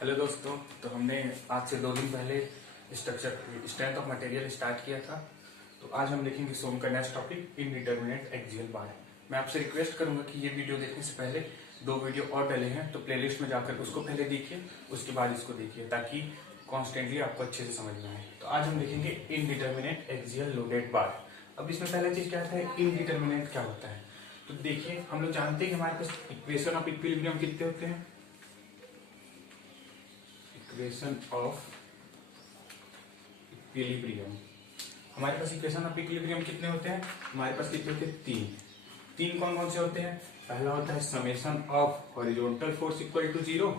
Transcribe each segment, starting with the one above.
Hello दोस्तों, तो हमने आज से 2 दिन पहले structure strength of material start किया था। तो आज हम देखेंगे सोम का नेक्स्ट टॉपिक इनडिटरमिनेट एक्सियल बार। मैं आपसे रिक्वेस्ट करूंगा कि ये वीडियो देखने से पहले 2 वीडियो और डले हैं तो प्लेलिस्ट में जाकर उसको पहले देखिए, उसके बाद इसको देखिए ताकि कॉन्स्टेंटली आपको अच्छे से समझ में आए। तो आज हम देखेंगे इनडिटरमिनेट एक्सियल लोडेड बार। अब इसमें पहला चीज क्या है, इनडिटरमिनेट क्या होता है। तो देखिए, हम लोग जानते हैं कि हमारे पास इक्वेशन ऑफ इक्विलिब्रियम कितने होते हैं। इक्वेशन ऑफ इक्विलिब्रियम, हमारे पास इक्वेशन ऑफ इक्विलिब्रियम कितने होते हैं, हमारे पास कितने होते हैं, 3 कौन कौन से होते हैं। पहला होता है summation of horizontal force equal to 0।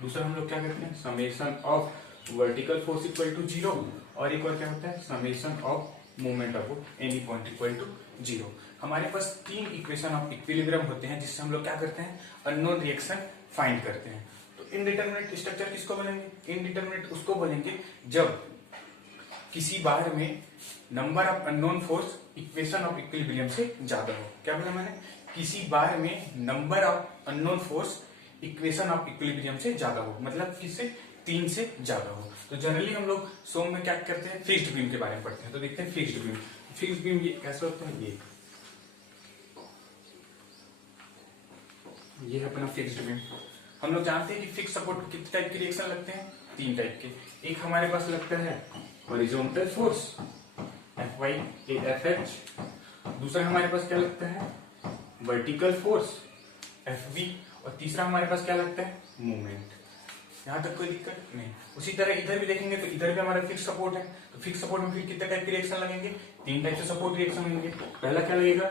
दूसरा हम लोग क्या करते हैं, summation of vertical force equal to 0। और एक और क्या होता है, summation of movement of any point equal to 0। हमारे पास 3 इक्वेशन ऑफ इक्विलिब्रियम होते हैं जिससे हम लोग क्या करते हैं, अननोन रिएक्शन फाइंड करते हैं। इनडिटरमिनेट स्ट्रक्चर किसको बोलेंगे, इनडिटरमिनेट उसको बोलेंगे जब किसी बार में number of unknown force equation of equilibrium से ज्यादा हो। क्या बोला मैंने, किसी बार में number of unknown force equation of equilibrium से ज्यादा हो, मतलब किससे, 3 से ज्यादा हो। तो जनरली हम लोग सोम में क्या करते हैं, फिक्स्ड बीम के बारे में पढ़ते हैं। तो देखते हैं फिक्स्ड बीम। फिक्स्ड बीम ये कैसे होता है, ये है अपना फिक्स्ड बीम। हम लोग जानते हैं कि फिक्स सपोर्ट को कितने टाइप के रिएक्शन लगते हैं, 3 टाइप के। एक हमारे पास लगता है हॉरिजॉन्टल फोर्स Fy Fh। दूसरा हमारे पास क्या लगता है, वर्टिकल फोर्स Fv। और तीसरा हमारे पास क्या लगता है, मूवमेंट। यहां तक कोई दिक्कत नहीं। उसी तरह इधर भी देखेंगे तो इधर भी हमारा फिक्स सपोर्ट है। तो फिक्स सपोर्ट में फिर कितने टाइप के रिएक्शन लगेंगे, 3 टाइप के सपोर्ट रिएक्शन लगेंगे। पहला क्या लगेगा,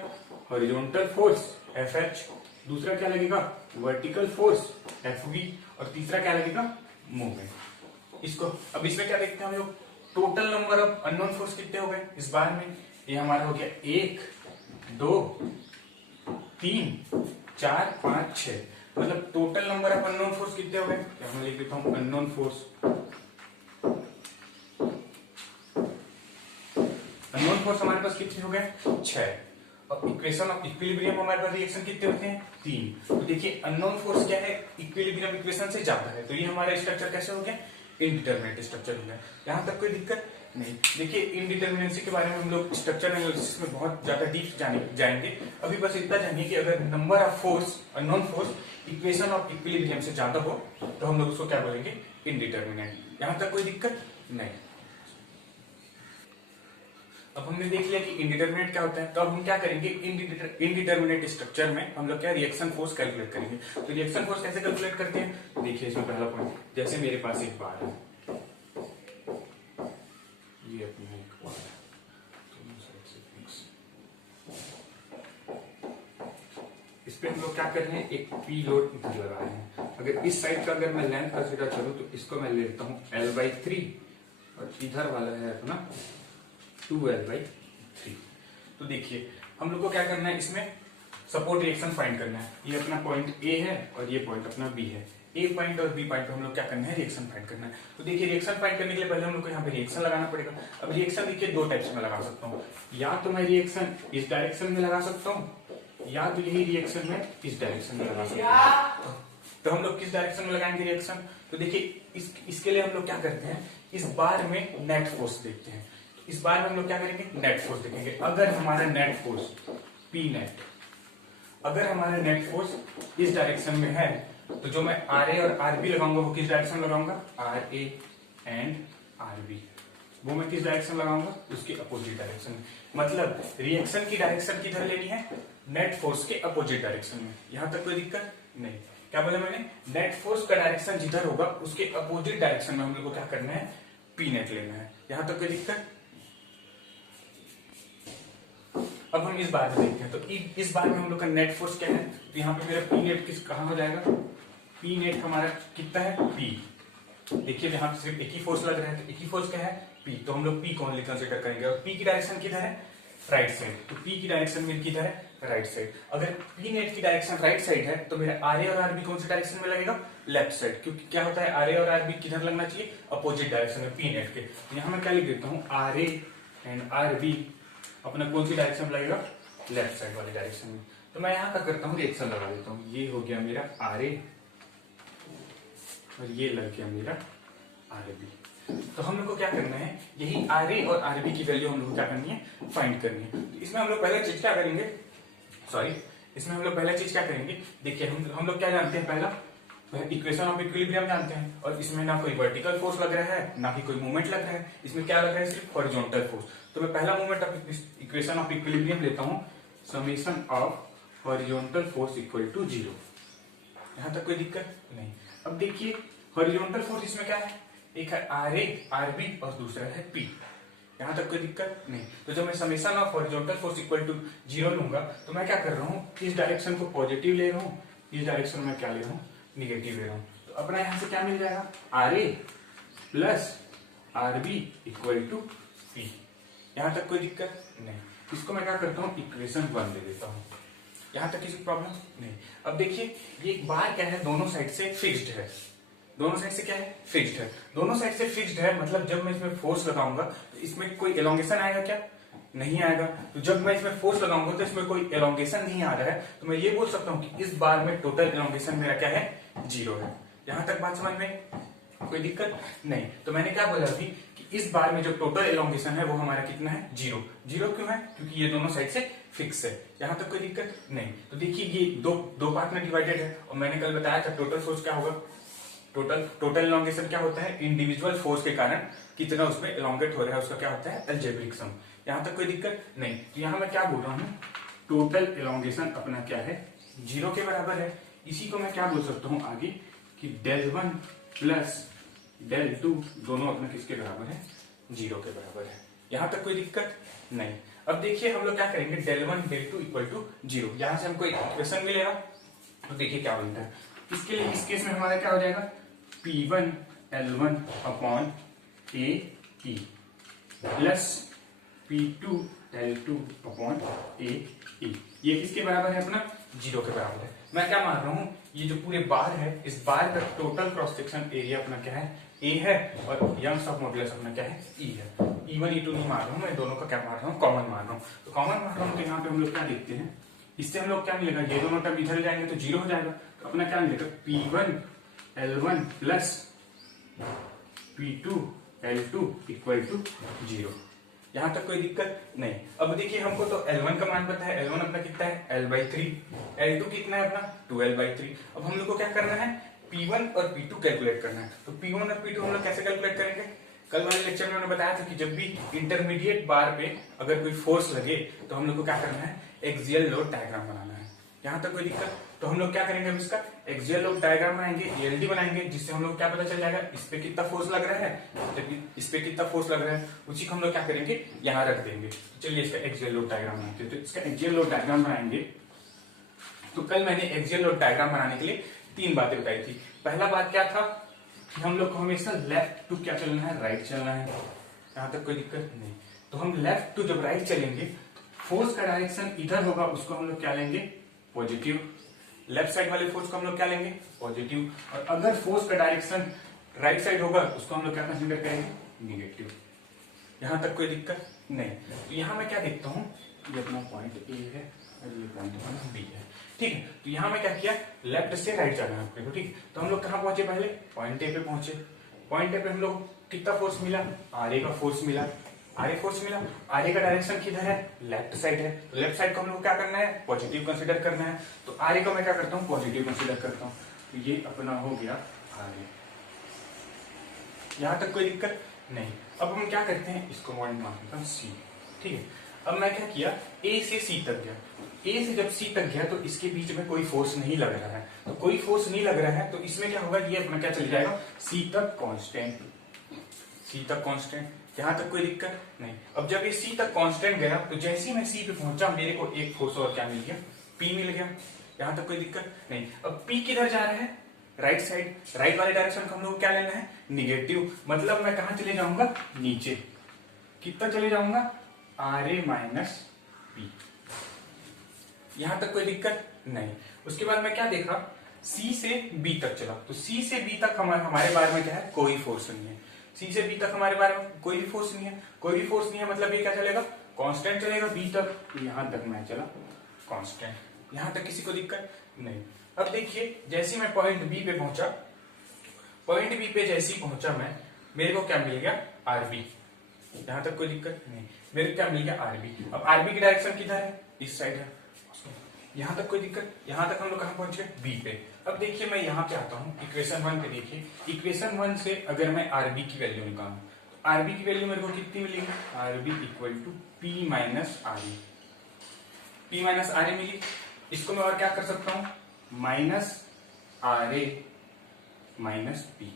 हॉरिजॉन्टल फोर्स Fh। दूसरा क्या लगेगा, वर्टिकल फोर्स Fv। और तीसरा क्या लगेगा, मूवमेंट। इसको अब इसमें क्या देखते हैं हम लोग, total number of unknown force कितने हो गए इस बार में। ये हमारा हो गया 1 2 3 4 5 6। मतलब total number of unknown force कितने हो गए, मैं लिख देता हूं अननोन फोर्स। अननोन फोर्स हमारे पास कितने हो गए, 6। और इक्वेशन ऑफ इक्विलिब्रियम हमारे पास रिएक्शन कितने होते हैं, 3। तो देखिए अननोन फोर्स क्या है, इक्विलिब्रियम इक्वेशन से ज्यादा है। तो ये हमारा स्ट्रक्चर कैसे हो गया, इनडिटरमिनेट स्ट्रक्चर हो गया। यहां तक कोई दिक्कत नहीं। देखिए इनडिटरमिनेंसी के बारे में हम लोग स्ट्रक्चर एनालिसिस में बहुत ज्यादा डीप जाएंगे। अभी बस इतना जानिए कि अगर number of force unknown force equation of equilibrium से ज्यादा हो तो हम लोग उसको क्या बोलेंगे, इनडिटरमिनेट। यहां तक कोई दिक्कत नहीं। अब हमने देख लिया कि इनडिटरमिनेट क्या होता है। तो अब हम क्या करेंगे, इनडिटरमिनेट स्ट्रक्चर में हम लोग क्या रिएक्शन फोर्स कैलकुलेट करेंगे। तो रिएक्शन फोर्स कैसे कैलकुलेट करते हैं, देखिए इसमें पहला पॉइंट, जैसे मेरे पास एक बार है, ये अपना एक बार है, दोनों साइड से फिक्स। इस पे हम लोग क्या कर रहे हैं, एक पी लोड इधर लगा रहे हैं। अगर इस साइड का अगर मैं लेंथ कंसीडर करूं तो इसको मैं लेता हूं L/3 और इधर वाला है अपना 2L/3। तो देखिए हम लोग को क्या करना है, इसमें सपोर्ट रिएक्शन फाइंड करना है। ये अपना पॉइंट ए है और ये पॉइंट अपना बी है। ए पॉइंट और बी पॉइंट पे हम लोग क्या करना है, रिएक्शन फाइंड करना है। तो देखिए रिएक्शन फाइंड करने के लिए पहले हम लोग को यहाँ पे रिएक्शन लगाना पड़ेगा। अब रिएक्शन देखिए 2 टाइप्स में लगा सकता हूँ, या तो मैं रिएक्शन इस डायरेक्शन में लगा सकता हूँ, या तो यही रिएक्शन में इस डायरेक्शन में लगा सकता हूँ। तो हम लोग किस डायरेक्शन में लगाएंगे रिएक्शन, तो देखिए इसके लिए हम लोग क्या करते हैं, इस बार में नेट फोर्स देखते हैं। इस बार में हम लोग क्या करेंगे, नेट फोर्स देखेंगे। अगर हमारा नेट फोर्स पी नेट, अगर हमारा नेट फोर्स इस डायरेक्शन में है तो जो मैं RA और RB लगाऊंगा वो किस डायरेक्शन में लगाऊंगा, RA एंड RB, वो मैं किस डायरेक्शन लगाऊंगा, उसके अपोजिट डायरेक्शन में। मतलब रिएक्शन की डायरेक्शन किधर लेनी है, नेट फोर्स के अपोजिट डायरेक्शन में। यहां तक कोई दिक्कत नहीं। क्या बोला मैंने, नेट फोर्स का डायरेक्शन जिधर होगा उसके अपोजिट डायरेक्शन में हम लोग को क्या करना है, पी नेट लेना है। यहां तक कोई दिक्कत। अब हम इस बार में देखते हैं। तो इस बार में हम लोग का नेट फोर्स क्या है, तो यहाँ पे मेरा पी नेट कहां हो जाएगा, पी नेट हमारा कितना है, पी। देखिए यहाँ सिर्फ एक ही फोर्स लग रहा है, तो एक ही फोर्स क्या है, पी। तो हम लोग पी को ओनली कंसीडर करेंगे। और पी की डायरेक्शन किधर है, राइट साइड। तो पी की डायरेक्शन में किधर है, राइट साइड। अगर पी नेट की डायरेक्शन राइट साइड है तो मेरा RA और RB कौन सी डायरेक्शन में लगेगा, लेफ्ट साइड। क्योंकि क्या होता है, RA और RB किधर लगना चाहिए, अपोजिट डायरेक्शन में पी नेट के। यहाँ मैं क्या लिख देता हूँ, RA एंड RB अपना कौन सी डायरेक्शन में लगेगा, लेफ्ट साइड वाली डायरेक्शन में। तो मैं यहाँ क्या करता हूँ, रिएक्शन लगा देता हूँ। ये हो गया मेरा RA और ये लग गया मेरा RB। तो हम लोग को क्या करना है, यही RA और RB की वैल्यू हम लोग को क्या करनी है, फाइंड करनी है। तो इसमें हम लोग पहला चीज क्या करेंगे, इसमें हम लोग पहला चीज क्या करेंगे, देखिए हम लोग क्या जानते हैं, पहला इक्वेशन ऑफ इक्विलिब्रियम जानते हैं, और इसमें ना कोई वर्टिकल फोर्स लग रहा है ना ही कोई मूवमेंट लग रहा है, इसमें क्या लग रहा है, सिर्फ हॉरिजॉन्टल फोर्स। तो मैं पहला movement of equation of equilibrium लेता हूं, summation of horizontal force equal to 0। यहां तक कोई दिक्कत नहीं। अब देखिए हॉरिजॉन्टल फोर्स इसमें क्या है, एक है RA RB और दूसरा है P। यहां तक कोई दिक्कत नहीं। तो जब मैं summation of horizontal force equal to 0 लूंगा तो मैं क्या कर रहा हूँ, इस डायरेक्शन को पॉजिटिव ले रहा हूँ, इस डायरेक्शन में क्या ले रहा हूँ, निगेटिव ले रहा हूँ। तो अपना यहां से क्या मिल जाएगा, RA plus RB equal to P। यहां तक कोई दिक्कत नहीं। इसको मैं क्या करता हूँ, इक्वेशन 1 दे देता हूँ। यहां तक किसी प्रॉब्लम नहीं। अब देखिए ये बार क्या है, दोनों साइड से फिक्स्ड है, दोनों साइड से क्या है, फिक्स्ड है। दोनों साइड से फिक्स्ड है मतलब जब मैं इसमें फोर्स लगाऊंगा तो इसमें कोई एलोंगेशन आएगा क्या, नहीं आएगा। तो जब मैं इसमें फोर्स लगाऊंगा तो इसमें कोई एलोंगेशन नहीं आ रहा है, तो मैं ये बोल सकता हूँ कि इस बार में टोटल एलोंगेशन मेरा क्या है, 0 है। यहां तक बात समझ में, कोई दिक्कत नहीं। तो मैंने क्या बोला अभी कि इस बार में जो टोटल एलोंगेशन है वो हमारा कितना है, 0। 0 क्यों है, क्योंकि ये दोनों साइड से फिक्स है। यहां तक कोई दिक्कत नहीं। तो देखिए ये दो पार्ट में डिवाइडेड है, और मैंने कल बताया था टोटल फोर्स क्या होगा, टोटल एलोंगेशन क्या होता है, इंडिविजुअल फोर्स के कारण कितना उसमें एलोंगेट हो रहा है उसका क्या होता है, अलजेब्रिक सम। यहां तक कोई दिक्कत नहीं। तो यहां मैं क्या बोल रहा हूं, टोटल एलोंगेशन अपना क्या है, 0 के बराबर है। इसी को मैं क्या बोल सकता हूं आगे कि del1 प्लस del2 दोनों अपना किसके बराबर है, 0 के बराबर है। यहां तक कोई दिक्कत नहीं। अब देखिए हम लोग क्या करेंगे, del1 del2 इक्वल टू 0। यहां से हमको एक इक्वेशन मिलेगा, तो देखिए क्या बनता है। इसके लिए इस केस में हमारा क्या हो जाएगा, P1 L1 upon AE plus P2 L2 upon AE। ये किसके बराबर है, अपना 0 के बराबर है। मैं क्या मान रहा हूं, ये जो पूरे बार है, इस बार का टोटल क्रॉस सेक्शन एरिया अपना क्या है, A है, और यंग्स ऑफ मॉडुलस अपना क्या है, E है। E1 E2 नहीं मान रहा हूं मैं, दोनों का क्या मान रहा हूं, कॉमन मान रहा हूं। तो कॉमन मान रहा हूं तो यहाँ पे हम लोग क्या देखते हैं, इससे हम लोग क्या मिलेगा, ये दोनों टर्म इधर जाएंगे तो 0 हो जाएगा। तो अपना क्या मिलेगा, P1 L1 plus P2 L2 equal to 0। यहां तक कोई दिक्कत नहीं। अब देखिए हमको तो L1 का मान पता है, L1 अपना कितना है, L/3। L2 कितना है अपना, 2L/3। अब हम लोग को क्या करना है, P1 और P2 कैलकुलेट करना है। तो P1 और P2 हम लोग कैसे कैलकुलेट करेंगे, कल वाले लेक्चर में मैंने बताया था कि जब भी इंटरमीडिएट बार पे अगर कोई फोर्स लगे तो हम लोग को क्या करना है, एक्सियल लोड डायग्राम बनाना है। यहां तक कोई दिक्कत, तो हम लोग क्या करेंगे, अब इसका एक्सियल लोड डायग्राम बनाएंगे, ELD बनाएंगे, जिससे हम लोग क्या पता चल जाएगा, इस पे कितना फोर्स लग रहा है, जबकि इस पे कितना फोर्स लग रहा है, उसी को हम लोग क्या करेंगे, यहाँ रख देंगे। चलिए इसका एक्सियल लोड डायग्राम बनाते हैं। तो इसका एक्सियल लोड डायग्राम बनाएंगे। तो कल मैंने एक्सियल लोड डायग्राम बनाने के लिए 3 बातें बताई थी। पहला बात क्या था कि हम लोग को हमेशा लेफ्ट टू क्या चलना है, राइट चलना है। यहाँ तक कोई दिक्कत नहीं। तो हम लेफ्ट टू जब राइट चलेंगे, फोर्स का डायरेक्शन इधर होगा, उसको हम लोग क्या लेंगे, पॉजिटिव। लेफ्ट साइड वाले फोर्स को हम लोग क्या लेंगे, पॉजिटिव। और अगर फोर्स का डायरेक्शन राइट साइड होगा उसको हम लोग क्या कंसीडर करेंगे, निगेटिव। यहां तक कोई दिक्कत नहीं। तो यहां मैं क्या देखता हूं, ये अपना पॉइंट ए है और ये पॉइंट बी है, ठीक है। तो यहां मैं क्या किया, लेफ्ट से राइट जाना है आपको, ठीक। तो हम लोग कहां पहुंचे, पहले पॉइंट ए पे पहुंचे। पॉइंट ए पे हम लोग कितना फोर्स मिला, आर ए का फोर्स मिला। आरे फोर्स मिला, आरे का डायरेक्शन किधर है, लेफ्ट साइड है। तो लेफ्ट साइड को हम लोग क्या करना है, पॉजिटिव कंसीडर करना है। तो आरे को मैं क्या करता हूँ, पॉजिटिव कंसीडर करता हूँ। तो ये अपना हो गया आरे। यहां तक कोई दिक्कत नहीं। अब हम क्या करते हैं, इसको पॉइंट मानता हूँ सी, ठीक है। अब मैं क्या किया, ए से सी तक गया। ए से जब सी तक गया तो इसके बीच में कोई फोर्स नहीं लग रहा है। तो कोई फोर्स नहीं लग रहा है तो इसमें क्या होगा, ये अपना क्या चल जाएगा, सी तक कांस्टेंट, सी तक कांस्टेंट। यहां तक कोई दिक्कत नहीं। अब जब ये सी तक कांस्टेंट गया तो जैसे ही मैं सी पे पहुंचा मेरे को एक फोर्स और क्या मिल गया, पी मिल गया। यहां तक कोई दिक्कत नहीं। अब पी किधर जा रहा है, राइट साइड। राइट वाले डायरेक्शन को हम लोग क्या लेना है, निगेटिव। मतलब मैं कहां चले जाऊंगा, नीचे। कितना चले जाऊंगा, आर ए माइनस पी। यहां तक कोई दिक्कत नहीं। उसके बाद मैं क्या देखा, सी से बी तक चला। तो सी से बी तक हमारे बारे में क्या है, कोई फोर्स नहीं है। सी से बी तक हमारे बारे में कोई भी फोर्स नहीं है। कोई भी फोर्स नहीं है मतलब ये क्या चलेगा, कांस्टेंट चलेगा बी तक। यहां तक मैं चला कांस्टेंट। यहां तक किसी को दिक्कत नहीं। अब देखिए जैसे मैं पॉइंट बी पे पहुंचा पॉइंट बी पे जैसे ही पहुंचा मैं, मेरे को क्या मिल गया, आरबी। यहां तक कोई दिक्कत नहीं, मेरे को क्या मिल गया, आरबी। अब आरबी की डायरेक्शन किधर है, इस साइड है। यहां तक कोई दिक्कत, यहां तक हम लोग कहां पहुंच गए, बी पे। अब देखिए मैं यहां पे आता हूं इक्वेशन 1 पे। देखिए इक्वेशन 1 से अगर मैं आरबी की वैल्यू निकालूं तो आरबी की वैल्यू मेरे को कितनी मिलेगी, R B equal to P minus R A. P minus R A मिली। इसको मैं और क्या कर सकता हूं, minus R A minus P,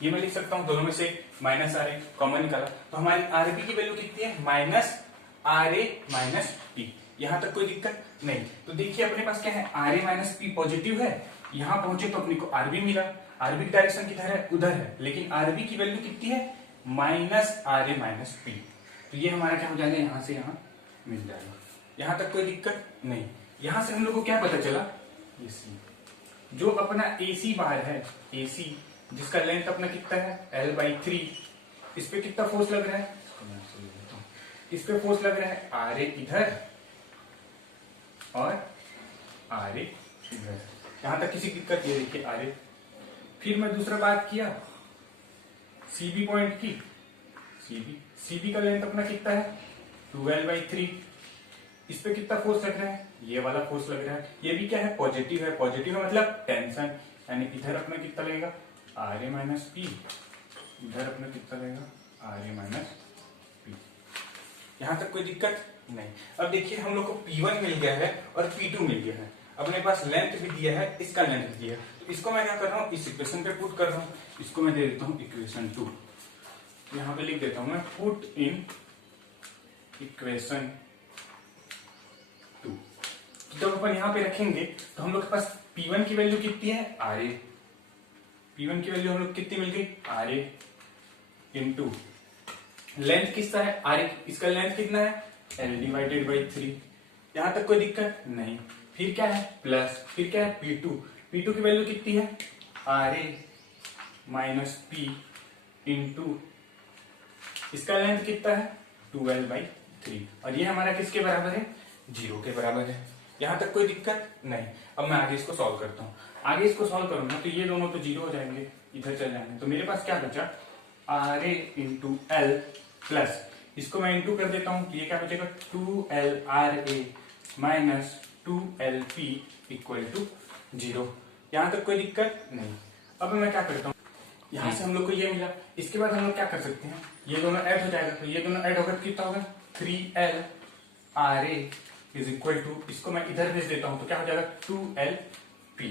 ये मैं लिख सकता हूं। दोनों में से माइनस आर ए कॉमन निकाला तो हमारी आरबी की वैल्यू कितनी है, minus R A minus P. यहां तक कोई दिक्कत नहीं। तो देखिए अपने पास क्या है, R A minus P positive है, यहां पहुंचे तो अपने को आरबी मिला। आरबी की डायरेक्शन किधर है, उधर है, लेकिन आरबी की वैल्यू कितनी है, minus R A minus P. तो ये हमारा क्या हो जाएगा, यहां से यहां मिल जाएगा। यहां तक कोई दिक्कत नहीं। यहां से हम लोग को क्या पता चला, ये सी जो अपना एसी बाहर है, एसी जिसका लेंथ अपना कितना है, L/3, इस पे कितना फोर्स लग रहा है, इस पे फोर्स लग रहा है आर ए इधर और आर ए इधर। यहां तक किसी दिक्कत, ये देखिए आर ए। फिर मैं दूसरा बात किया सीबी पॉइंट की, सीबी का लेंथ अपना कितना है, 12/3। इस पे कितना फोर्स लग रहा है, ये वाला फोर्स लग रहा है। ये भी क्या है, पॉजिटिव है। पॉजिटिव है मतलब टेंशन, यानी इधर अपना कितना लगेगा, आर ए माइनस पी, इधर अपना कितना लगेगा, आर ए माइनस पी। यहां तक कोई दिक्कत नहीं। अब देखिए हम लोग को P1 मिल गया है और P2 मिल गया है। अपने पास लेंथ भी दिया है, इसका लेंथ भी दिया है। तो इसको मैं क्या कर रहा हूँ, इस इक्वेशन पे पुट कर रहा हूँ। इसको मैं दे देता हूँ इक्वेशन 2। यहां पे लिख देता हूं मैं, पुट इन इक्वेशन 2। जब अपन यहां पे रखेंगे तो हम लोग के पास P1 की वैल्यू कितनी है, आर ए। P1 की वैल्यू हम लोग कितनी मिल गई, आर ए इंटू लेंथ किसका है, आर ए। इसका लेंथ कितना है, L/3। यहां तक कोई दिक्कत नहीं। फिर क्या है, प्लस, फिर क्या है, P2। P2 की वैल्यू कितनी है, R A minus P into इसका लेंथ कितना है, 12/3। और ये हमारा किसके बराबर है, 0 के बराबर है। यहां तक कोई दिक्कत नहीं। अब मैं आगे इसको सॉल्व करता हूँ। आगे इसको सॉल्व करूंगा तो ये दोनों तो 0 हो जाएंगे, इधर चल जाएंगे। तो मेरे पास क्या बचा, R A into L plus, इसको मैं इंटू कर देता हूं तो ये क्या बचेगा, 2LRA minus 2LP equal to 0। यहां तक कोई दिक्कत नहीं। अब मैं क्या करता हूं, यहां से हम लोग को ये मिला। इसके बाद हम लोग क्या कर सकते हैं, ये दोनों ऐड हो जाएगा। तो ये दोनों ऐड होकर कितना होगा, 3LRA इज इक्वल टू, इसको मैं इधर भेज देता हूं तो क्या हो जाएगा, 2LP।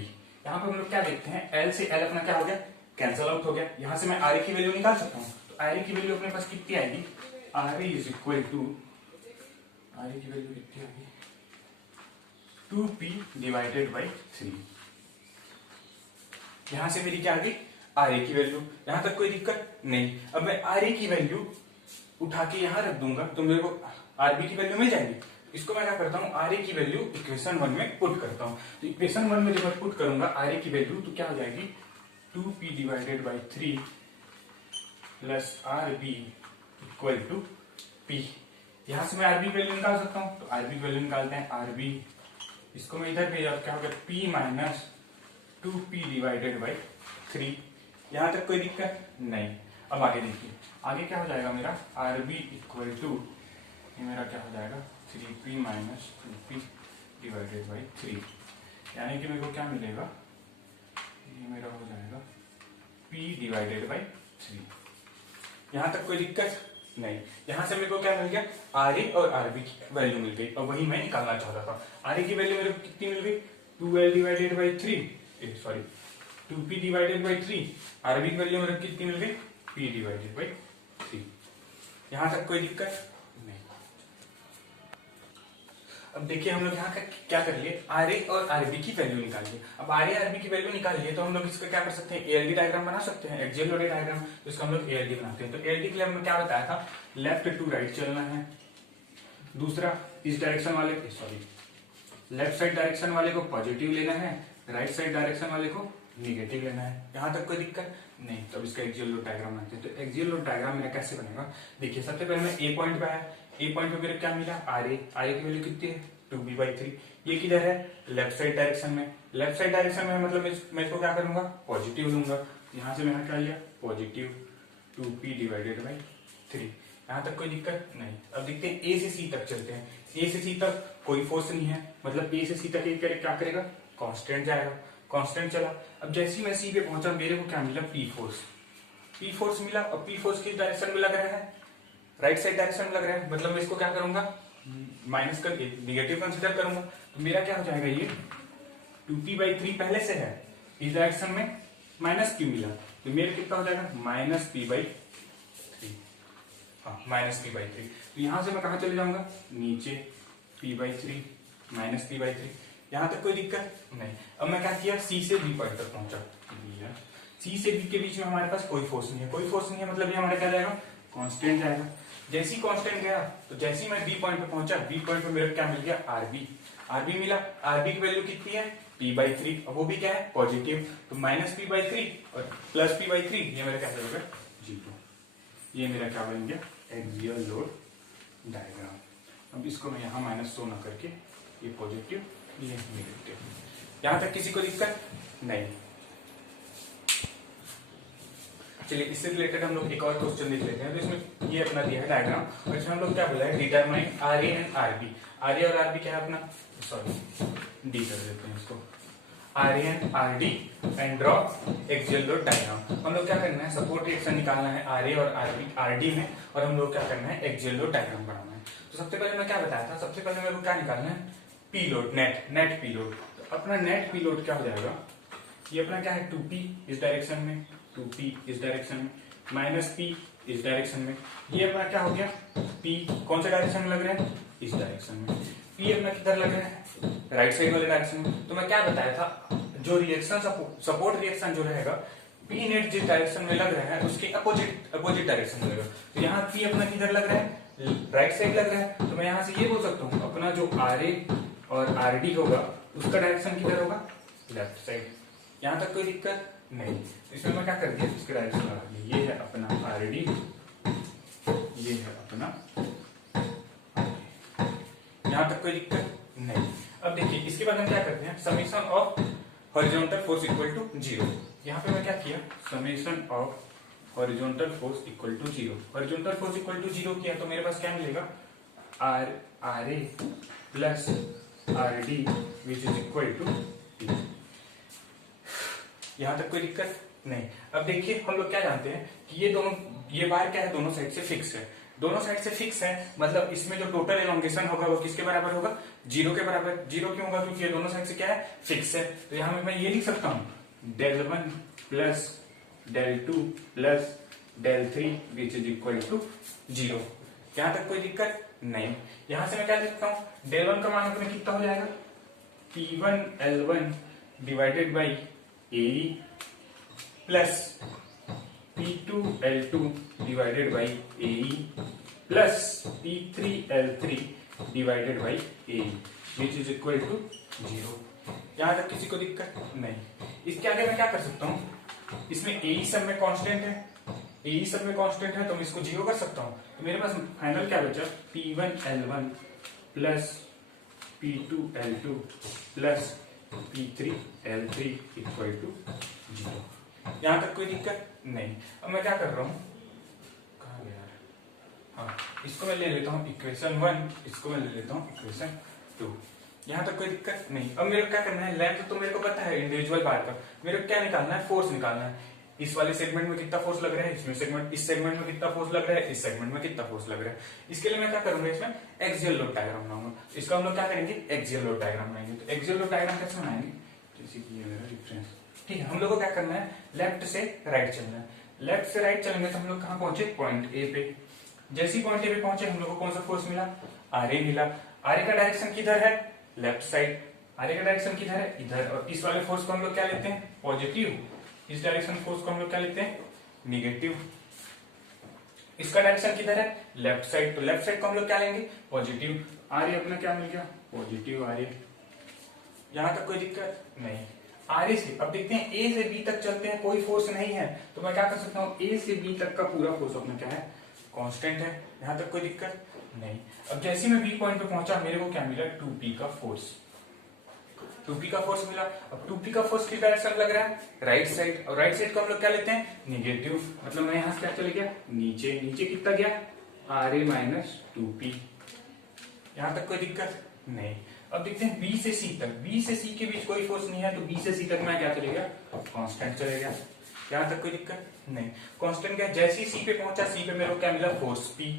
यहां पर हम लोग क्या देखते हैं, L से L अपना क्या हो गया, कैंसल आउट हो गया। यहां से मैं RA की वैल्यू निकाल सकता हूं। तो RA की वैल्यू अपने पास कितनी आएगी, RA is equal to, RA की वैल्यू कितनी आएगी, 2P डिवाइडेड बाई 3। यहां से मेरी क्या आ गई, RA की वैल्यू। यहां तक कोई दिक्कत नहीं। अब मैं RA की वैल्यू उठा के यहां रख दूंगा तो मेरे को RB की वैल्यू मिल जाएगी। इसको मैं क्या करता हूँ, RA की वैल्यू इक्वेशन 1 में पुट करता हूँ। तो इक्वेशन 1 में जब मैं पुट करूंगा RA की वैल्यू तो क्या हो जाएगी, 2P divided by 3 plus RB equal to P। यहां से मैं RB की वैल्यू निकाल सकता हूँ। तो RB की वैल्यू निकालते हैं, RB, इसको मैं इधर भेजा क्या होगा, P minus 2P divided by 3। यहां तक कोई दिक्कत नहीं। अब आगे देखिए, आगे क्या हो जाएगा मेरा, RB इक्वल टू, ये मेरा क्या हो जाएगा, 3P minus 2P divided by 3। यानी कि मेरे को क्या मिलेगा, ये मेरा हो जाएगा P डिवाइडेड बाई 3। यहां तक कोई दिक्कत नहीं। यहां से मेरे को क्या मिल गया, RA और RB की वैल्यू मिल गई और वही मैं निकालना चाहता था। RA की वैल्यू मेरे को कितनी मिल गई, 2L divided by 3, sorry 2P divided by 3। RB की वैल्यू मेरे को कितनी मिल गई, P डिवाइडेड बाई 3। यहां तक कोई दिक्कत नहीं। अब देखिए हम लोग यहाँ क्या कर लिए, RA और RB की वैल्यू निकाल लिए। अब RA RB की वैल्यू निकाल लिए तो हम लोग इसका क्या कर सकते हैं, ALD डायग्राम बना सकते हैं, एक्सियल लोडेड डायग्राम। तो इसका हम लोग ALD बनाते हैं। तो ALD के लिए हमने क्या बताया था, लेफ्ट टू राइट चलना है। दूसरा, इस डायरेक्शन वाले, सॉरी लेफ्ट साइड डायरेक्शन वाले को पॉजिटिव लेना है, राइट साइड डायरेक्शन वाले को निगेटिव लेना है। यहां तक कोई दिक्कत नहीं। तो अब इसका एक्सियल लोड डायग्राम बनाते हैं। तो एक्सियल लोड डायग्राम मेरा कैसे बनेगा, देखिए सबसे पहले मैं A पॉइंट पे आया, A पॉइंट पे मेरे क्या मिला, RA की वैल्यू कितनी है, 2b/3। ये किधर है? लेफ्ट साइड डायरेक्शन में। लेफ्ट साइड डायरेक्शन में मतलब मैं इसको क्या करूंगा? पॉजिटिव लूंगा। यहाँ से मैंने क्या लिया? Positive 2p/3। यहाँ तक कोई दिक्कत नहीं। अब देखते हैं ए से सी तक चलते हैं। ए से सी तक कोई फोर्स नहीं है, मतलब ए से सी तक क्या करेगा? कांस्टेंट जाएगा। कांस्टेंट चला। अब जैसे ही मैं सी पे पहुंचा मेरे को क्या मिला? P force. पी फोर्स मिला। और पी फोर्स किस डायरेक्शन में लग रहा है? राइट साइड डायरेक्शन में लग रहा है। मतलब मैं इसको क्या करूंगा? माइनस करके निगेटिव कंसिडर करूंगा। तो मेरा क्या हो जाएगा? ये 2p/3 पहले से है, इस डायरेक्शन में माइनस क्यू मिला, तो मेरा कितना हो जाएगा? -p/3। हाँ, -p/3। तो यहां से मैं कहा चले जाऊंगा? नीचे p/3 -p/3। यहां तक कोई दिक्कत नहीं। अब मैं क्या किया? सी से बी पॉइंट तक पहुंचा। सी से बी के बीच में हमारे पास कोई फोर्स नहीं है। कोई फोर्स नहीं है मतलब ये हमारा क्या जाएगा? कांस्टेंट जाएगा। जैसी कांस्टेंट गया तो जैसे ही मैं बी पॉइंट पे पहुंचा, बी पॉइंट पे मेरे क्या मिल गया? आरबी। आरबी मिला। आरबी की वैल्यू कितनी है? p/3। अब वो भी क्या है? पॉजिटिव। तो -p/3 और +p/3 ये मेरा क्या बनेगा? 0। ये मेरा क्या बन गया? Axial load diagram. अब इसको मैं यहाँ माइनस शो ना करके ये पॉजिटिव ये नेगेटिव। यहां तक किसी को दिक्कत नहीं। चलिए इससे रिलेटेड हम लोग एक और क्वेश्चन देख लेते हैं। तो इसमें ये अपना दिया है डायग्राम और इसमें हम लोग क्या बोला है? Determine R A and R B. R A और आरबी क्या है अपना? सॉरी डी कर देते हैं इसको। R A and R D and draw axial load diagram. हम लोग क्या करना है? सपोर्ट रिएक्शन निकालना है आर ए और आरबी आर डी में, और हम लोग क्या करना है? एक्सियल लोड डायग्राम बनाना है। तो सबसे पहले मैं क्या बताया था? सबसे पहले मेरे को क्या निकालना है? P load, net P load. तो अपना नेट पी लोड क्या हो जाएगा? ये अपना क्या है? 2p इस डायरेक्शन में, 2p इस डायरेक्शन में, -p इस डायरेक्शन में। ये अपना क्या हो गया? p कौन से डायरेक्शन में लग रहा है? इस डायरेक्शन में। p अपना किधर लग रहा है? राइट साइड वाले डायरेक्शन में। तो मैं क्या बताया था? जो रिएक्शन सपोर्ट रिएक्शन जो रहेगा, p नेट जिस डायरेक्शन में लग रहा है उसके अपोजिट डायरेक्शन में लगेगा। तो यहाँ p अपना किधर लग रहा है? राइट साइड लग रहा है। तो मैं यहाँ से ये बोल सकता हूँ अपना जो आर ए और आर डी होगा उसका डायरेक्शन किधर होगा? Left side. यहां तक कोई दिक्कत नहीं। तो इसमें मैं क्या कर दिया? इसके डायरेक्शन लगा दिया। ये है अपना आर डी, ये है अपना, यहां तक कोई दिक्कत नहीं। अब देखिए इसके बाद हम क्या करते हैं? Summation of horizontal force equal to 0। यहाँ पे मैं क्या किया? Summation of horizontal force equal to 0। Horizontal force equal to 0 किया तो मेरे पास क्या मिलेगा? R A plus R D which is equal to P। यहां तक कोई दिक्कत नहीं। अब देखिए हम लोग क्या जानते हैं कि ये बार क्या है? दोनों साइड से फिक्स है। दोनों साइड से फिक्स है मतलब इसमें जो टोटल एलोंगेशन होगा वो किसके बराबर होगा? 0 के बराबर। 0 क्यों होगा? क्योंकि ये दोनों साइड से क्या है? फिक्स है। तो यहाँ मैं ये लिख सकता हूँ del1 plus del2 plus del3 which is equal to 0। यहां तक कोई दिक्कत नहीं। यहां से मैं क्या लिख सकता हूँ? del1 का मान अपने कितना हो जाएगा? P1L1 divided by AE plus P2L2 divided by AE plus P3L3 divided by AE which is equal to 0। यहां तक किसी को दिक्कत नहीं। इसके आगे मैं क्या कर सकता हूँ? इसमें AE सब में कांस्टेंट है, AE सब में कांस्टेंट है तो मैं इसको 0 कर सकता हूँ। तो मेरे पास फाइनल क्या बचा? P1L1 plus P2L2 plus P3L3 equal to 0। यहां तक कोई दिक्कत नहीं। अब मैं क्या कर रहा हूं? कहां गया? हाँ, इसको मैं ले लेता हूं इक्वेशन 1, इसको मैं ले लेता हूं इक्वेशन 2। यहां तक कोई दिक्कत नहीं। अब मेरे को क्या करना है? लेंथ तो मेरे को पता है इंडिविजुअल बार का, मेरे को क्या निकालना है? फोर्स निकालना है। इस वाले सेगमेंट में कितना फोर्स लग रहा है, इस सेगमेंट में कितना फोर्स लग रहा है, इस सेगमेंट में कितना फोर्स लग रहा है। इसके लिए मैं क्या करूंगा? इसमें एक्सियल लोड डायग्राम बनाऊंगा। इसका हम लोग क्या करेंगे? एक्सियल लोड डायग्राम बनाएंगे। तो एक्सियल लोड डायग्राम कैसे बनाएंगे? जैसे कि ये मेरा रेफरेंस, ठीक है। हम लोग को क्या करना है? लेफ्ट से राइट चलना है। लेफ्ट से राइट चलेंगे तो हम लोग कहाँ पहुंचे? पॉइंट ए पे। जैसे ही पॉइंट ए पे पहुंचे हम लोग को कौन सा फोर्स मिला? आर ए मिला। आर ए का डायरेक्शन किधर है? Left side. आर ए का डायरेक्शन किधर है? इधर। और इस वाले फोर्स को हम लोग क्या लेते हैं? पॉजिटिव। इस डायरेक्शन फोर्स को हम लोग क्या लेते हैं? निगेटिव। इसका डायरेक्शन किधर है? Left side. तो लेफ्ट साइड को हम लोग क्या लेंगे? पॉजिटिव। आर ए अपना क्या मिल गया? Positive R A. यहां तक कोई दिक्कत नहीं। आर ए से अब देखते हैं ए से बी तक चलते हैं, कोई फोर्स नहीं है तो मैं क्या कर सकता हूँ? ए से बी तक का पूरा फोर्स अपना क्या है? कांस्टेंट है। यहां तक कोई दिक्कत नहीं। अब जैसे मैं बी पॉइंट पे पहुंचा मेरे को क्या मिला, 2p का फोर्स, 2p का फोर्स मिला। अब 2p का फोर्स किस डायरेक्शन लग रहा है, राइट साइड, और राइट साइड को हम लोग क्या लेते हैं, निगेटिव, मतलब मैं यहां से क्या चले गया, नीचे, नीचे कितना गया, Ra माइनस 2p। यहां तक कोई दिक्कत नहीं। अब देखते हैं बी से सी तक, बी से सी के बीच कोई फोर्स नहीं है, तो बी से सी तक मैं क्या चलेगा, कांस्टेंट चलेगा। यहां तक कोई दिक्कत नहीं, कांस्टेंट क्या, जैसे ही सी पे पहुंचा, सी पे मेरे को क्या मिला, फोर्स पी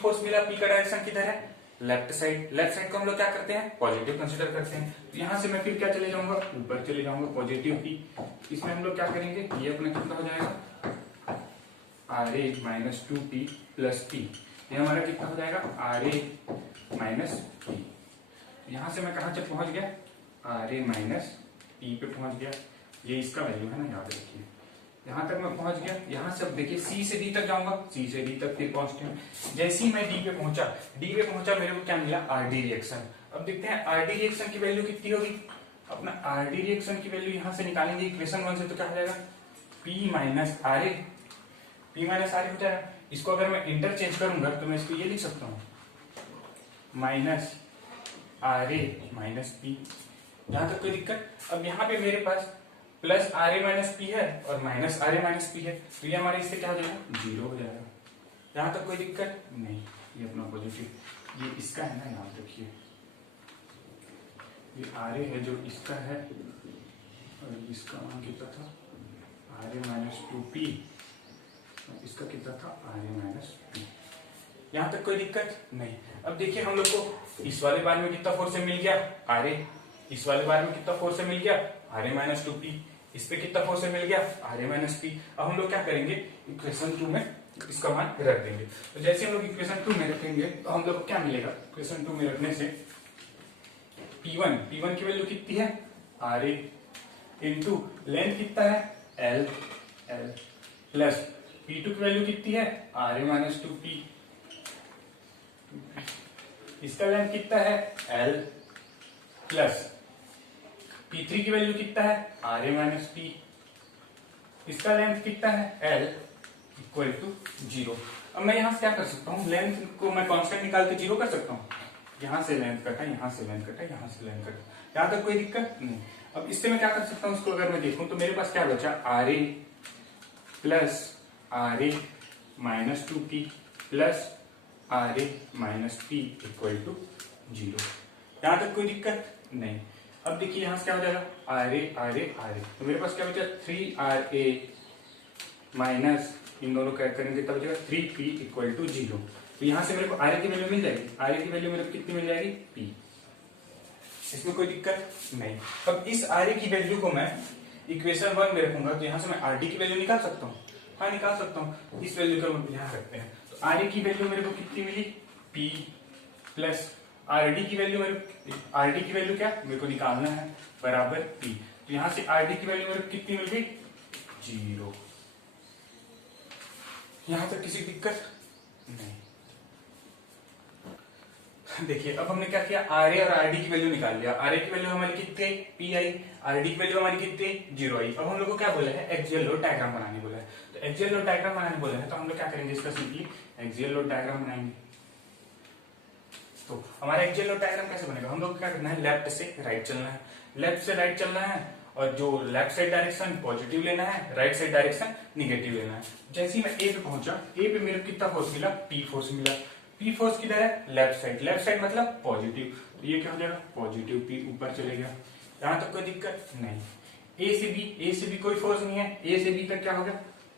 फोर्स मिला। पी का डायरेक्शन किधर है, लेफ्ट साइड, लेफ्ट साइड को हम लोग क्या करते हैं, पॉजिटिव कंसीडर करते हैं। तो यहां से मैं फिर क्या चले जाऊंगा, ऊपर चले जाऊंगा, पॉजिटिव पी। इसमें हम लोग क्या करेंगे, ये अपना कितना हो जाएगा, Ra minus 2p plus p, ये हमारा कितना हो जाएगा, Ra माइनस p। यहां से मैं कहां तक पहुंच गया, Ra माइनस p पे पहुंच गया। ये इसका वैल्यू है ना, याद रखिए। यहां तक मैं पहुंच गया। यहां से अब देखिए सी से डी तक जाऊंगा, सी से डी तक फिर कांस्टेंट। जैसे ही मैं डी पे पहुंचा, मेरे को क्या मिला, आरडी रिएक्शन। अब देखते हैं आरडी रिएक्शन की वैल्यू कितनी होगी। अपना आरडी रिएक्शन की वैल्यू यहां से निकालेंगे इक्वेशन 1 से, तो क्या हो जाएगा, P minus R A, P minus R A हो जाएगा। इसको अगर मैं इंटरचेंज करूंगा तो मैं इसको ये लिख सकता हूँ, minus R A minus P. यहां तक कोई दिक्कत। अब यहाँ पे मेरे पास plus R A minus P है और minus R A minus P है, तो ये हमारे इससे क्या हो जाएगा, 0 हो जाएगा। यहां तक कोई दिक्कत नहीं। ये अपना पॉजिटिव, ये इसका है ना, याद रखिए, ये आर ए है जो इसका है, और इसका मान कितना था, आर ए माइनस 2p, इसका कितना था, आर ए माइनस पी। यहां तक कोई दिक्कत नहीं। अब देखिए हम लोग को इस वाले बार में कितना फोर्स मिल गया, आर ए, इस वाले बार में कितना फोर्स मिल गया, आर ए माइनस 2p, इस पे कितना फोर्स मिल गया, आर ए माइनस पी। अब हम लोग क्या करेंगे, इक्वेशन 2 में इसका मान रख देंगे। तो जैसे हम लोग इक्वेशन 2 में रखेंगे तो हम लोग को क्या मिलेगा, इक्वेशन 2 में रखने से P1 की वैल्यू कितनी है, आर ए इंटू लेंथ कितना है, एल प्लस P2 की वैल्यू कितनी है, आर ए माइनस 2p, इसका लेंथ कितना है, एल प्लस P3 की वैल्यू कितना है, आर ए माइनस पी, इसका लेंथ कितना है, एल इक्वल टू 0। अब मैं यहां से क्या कर सकता हूँ, लेंथ को मैं कांस्टेंट निकाल के 0 कर सकता हूँ। यहां से लेंथ कटा, यहां से लेंथ कटा, यहां से लेंथ कटा, यहां तक कोई दिक्कत नहीं। अब इससे मैं क्या कर सकता हूँ, इसको अगर मैं देखूं तो मेरे पास क्या बचा, R A plus R A minus 2p plus R A minus P equal to 0। यहां तक कोई दिक्कत नहीं। अब देखिए यहां से क्या हो जाएगा, R A R A R A, तो मेरे पास क्या बचा, 3RA माइनस, इन दोनों का करेंगे तब बचेगा 3p इक्वल टू 0। तो यहां से मेरे को आर ए की वैल्यू मिल जाएगी, आर ए की वैल्यू मेरे को कितनी मिल जाएगी, p। इसमें कोई दिक्कत नहीं। अब इस आर ए की वैल्यू को मैं इक्वेशन 1 में रखूंगा, तो यहां से मैं आर डी की वैल्यू निकाल सकता हूँ, हाँ निकाल सकता हूँ। इस वैल्यू को हम यहां रखते हैं, तो आर ए की वैल्यू मेरे को कितनी मिली, p प्लस आरडी की वैल्यू, आरडी की वैल्यू क्या मेरे को निकालना है, बराबर p। तो यहां से आरडी की वैल्यू मेरे को कितनी मिल गई, 0। यहां तक किसी दिक्कत नहीं। देखिए अब हमने क्या किया, आर ए और आर डी की वैल्यू निकाल लिया। आर ए की वैल्यू हमारी कितनी आई, पी आई, आर डी की वैल्यू हमारी कितनी, 0 आई। अब हम लोग को क्या बोला है, एक्सियल लोड डायग्राम बनाने बोला है। तो एक्सियल लोड डायग्राम बनाने बोला है, तो हम लोग क्या करेंगे, इसका सिंपली एक्सियल लोड डायग्राम बनाएंगे। तो हमारा एक्सियल लोड डायग्राम कैसे बनेगा, हम लोग क्या करना है, लेफ्ट से राइट चलना है, लेफ्ट से राइट चलना है, और जो लेफ्ट साइड डायरेक्शन पॉजिटिव लेना है, राइट साइड डायरेक्शन निगेटिव लेना है। जैसे ही मैं ए पे पहुंचा, ए पे मेरे को कितना फोर्स मिला, पी फोर्स मिला। पी फोर्स किधर है, लेफ्ट साइड, लेफ्ट साइड मतलब पॉजिटिव, तो ये क्या हो जाएगा, पॉजिटिव पी ऊपर चले गया। यहां तक कोई दिक्कत नहीं। ए से बी कोई फोर्स नहीं है, ए से बी तक क्या हो गया,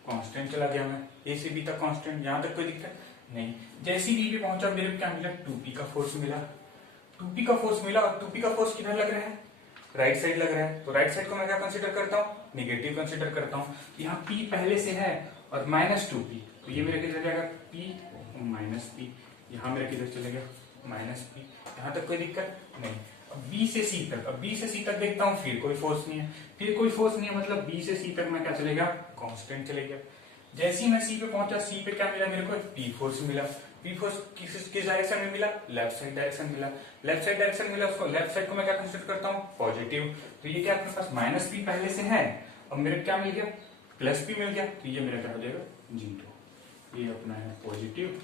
कांस्टेंट चला गया मैं, ए से बी तक कांस्टेंट, यहां तक कोई दिक्कत नहीं। जैसे ही बी पे पहुंचा मेरे को क्या मिला, 2p का फोर्स मिला, 2p का फोर्स मिला, और 2p का फोर्स किधर लग रहा है, राइट साइड लग रहा है। तो राइट साइड को मैं क्या कंसीडर करता हूँ, निगेटिव कंसीडर करता हूँ। यहाँ p पहले से है और माइनस 2p, तो ये मेरा किधर जाएगा, p माइनस p, यहाँ मेरा किधर चलेगा, माइनस p। यहाँ तक कोई दिक्कत नहीं। अब b से c तक, अब b से c तक देखता हूँ, फिर कोई फोर्स नहीं है, फिर कोई फोर्स नहीं है, मतलब b से c तक मैं क्या चलेगा, कांस्टेंट चलेगा। जैसे ही मैं c पे पहुंचा, c पे क्या मिला मेरे को, p फोर्स मिला। p फोर्स किस डायरेक्शन में मिला, लेफ्ट साइड डायरेक्शन मिला। लेफ्ट साइड डायरेक्शन मिला, उसको लेफ्ट साइड को मैं क्या कंसीडर करता हूँ, पॉजिटिव। तो ये क्या अपने पास माइनस p पहले से है, अब मेरे क्या मिल गया, प्लस p मिल गया, तो ये मेरा क्या हो जाएगा, 0। ये अपना है पॉजिटिव,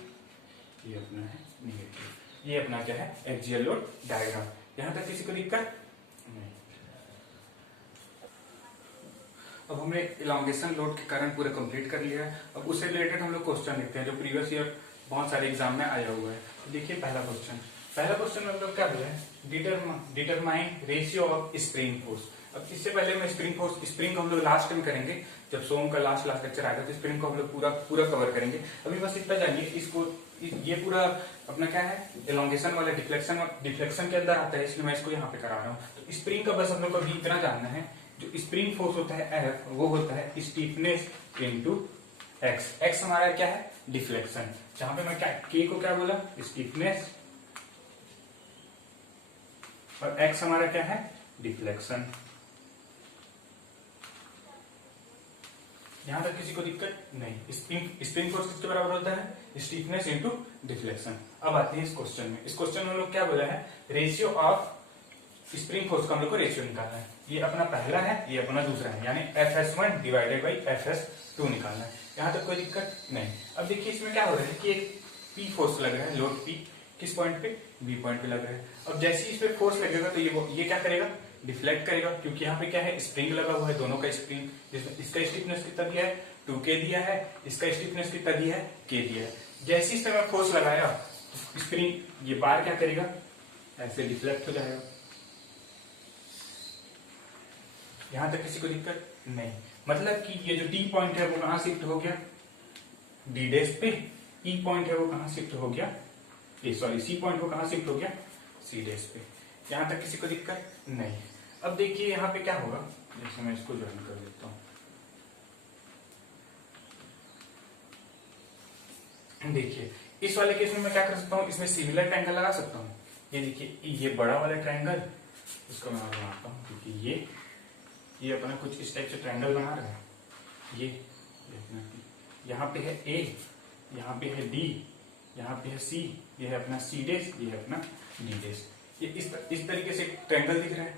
ये अपना है नेगेटिव। ये अपना क्या है, एक्सियल लोड डायग्राम। यहां तक किसी को दिक्कत नहीं। अब हमने इलांगेशन लोड के कारण पूरा कंप्लीट कर लिया है। अब उससे रिलेटेड हम लोग क्वेश्चन लिखते हैं जो प्रीवियस ईयर बहुत सारे एग्जाम में आया हुआ है। तो देखिए पहला क्वेश्चन में हम लोग क्या बोले हैं, determine ratio of spring force. अब इससे पहले मैं स्प्रिंग को हम लोग लास्ट में करेंगे, जब सोम का लास्ट लेक्चर आएगा तो स्प्रिंग को हम लोग पूरा कवर करेंगे। अभी बस इतना जानिए, इसको ये पूरा अपना क्या है, एलोंगेशन वाला डिफ्लेक्शन के अंदर आता है, इसलिए मैं इसको यहाँ पे करा रहा हूँ। तो स्प्रिंग का बस हम लोग को अभी इतना जानना है, जो स्प्रिंग फोर्स होता है एफ, वो होता है स्टीफनेस इनटू एक्स। एक्स हमारा क्या है, डिफ्लेक्शन। जहां पे मैं क्या के को क्या बोला, स्टीफनेस, और एक्स हमारा क्या है, डिफ्लेक्शन। यहां तक किसी को दिक्कत नहीं। स्प्रिंग फोर्स किसके बराबर होता है, स्टीफनेस इनटू डिफ्लेक्शन। अब आते हैं इस क्वेश्चन में। इस क्वेश्चन में हम लोग क्या बोला है, रेशियो ऑफ स्प्रिंग फोर्स का हम लोग को रेशियो निकालना है। ये अपना पहला है, ये अपना दूसरा है, यानी Fs1 डिवाइडेड बाई Fs2 निकालना है। यहां तक कोई दिक्कत नहीं। अब देखिए इसमें क्या हो रहा है कि एक P फोर्स लग रहा है, लोड P किस पॉइंट पे, B पॉइंट पे लग रहा है। अब जैसे ही इस पे फोर्स लगेगा तो ये क्या करेगा, डिफ्लेक्ट करेगा, क्योंकि यहाँ पे क्या है, स्प्रिंग लगा हुआ है, दोनों का स्प्रिंग, जिसमें इसका स्टिफनेस कितना दिया है, 2K दिया है, इसका स्टिफनेस कितना दिया है, K दिया है। जैसे इस पे मैं फोर्स लगाया तो स्प्रिंग ये बार क्या करेगा, ऐसे डिफ्लेक्ट हो जाएगा। यहां तक किसी को दिक्कत नहीं। मतलब कि ये जो D पॉइंट है वो कहां शिफ्ट हो गया, D डैश पे, E पॉइंट है वो कहां शिफ्ट हो गया, C पॉइंट को कहां शिफ्ट हो गया, C डैश पे। यहां तक किसी को दिक्कत नहीं। अब देखिए यहाँ पे क्या होगा, जैसे मैं इसको ज्वाइन कर देता हूं। देखिए इस वाले केस में मैं क्या कर सकता हूँ, इसमें सिमिलर ट्रायंगल लगा सकता हूँ। ये देखिए ये बड़ा वाला ट्रायंगल, इसको मैं बनाता हूँ, क्योंकि ये अपना कुछ इस टाइप से ट्रायंगल बना रहा है। ये यहाँ पे है A, यहाँ पे है D, यहाँ पे है C, ये है अपना C डैश, ये है अपना D डैश। ये इस तरीके से ट्रायंगल दिख रहा है।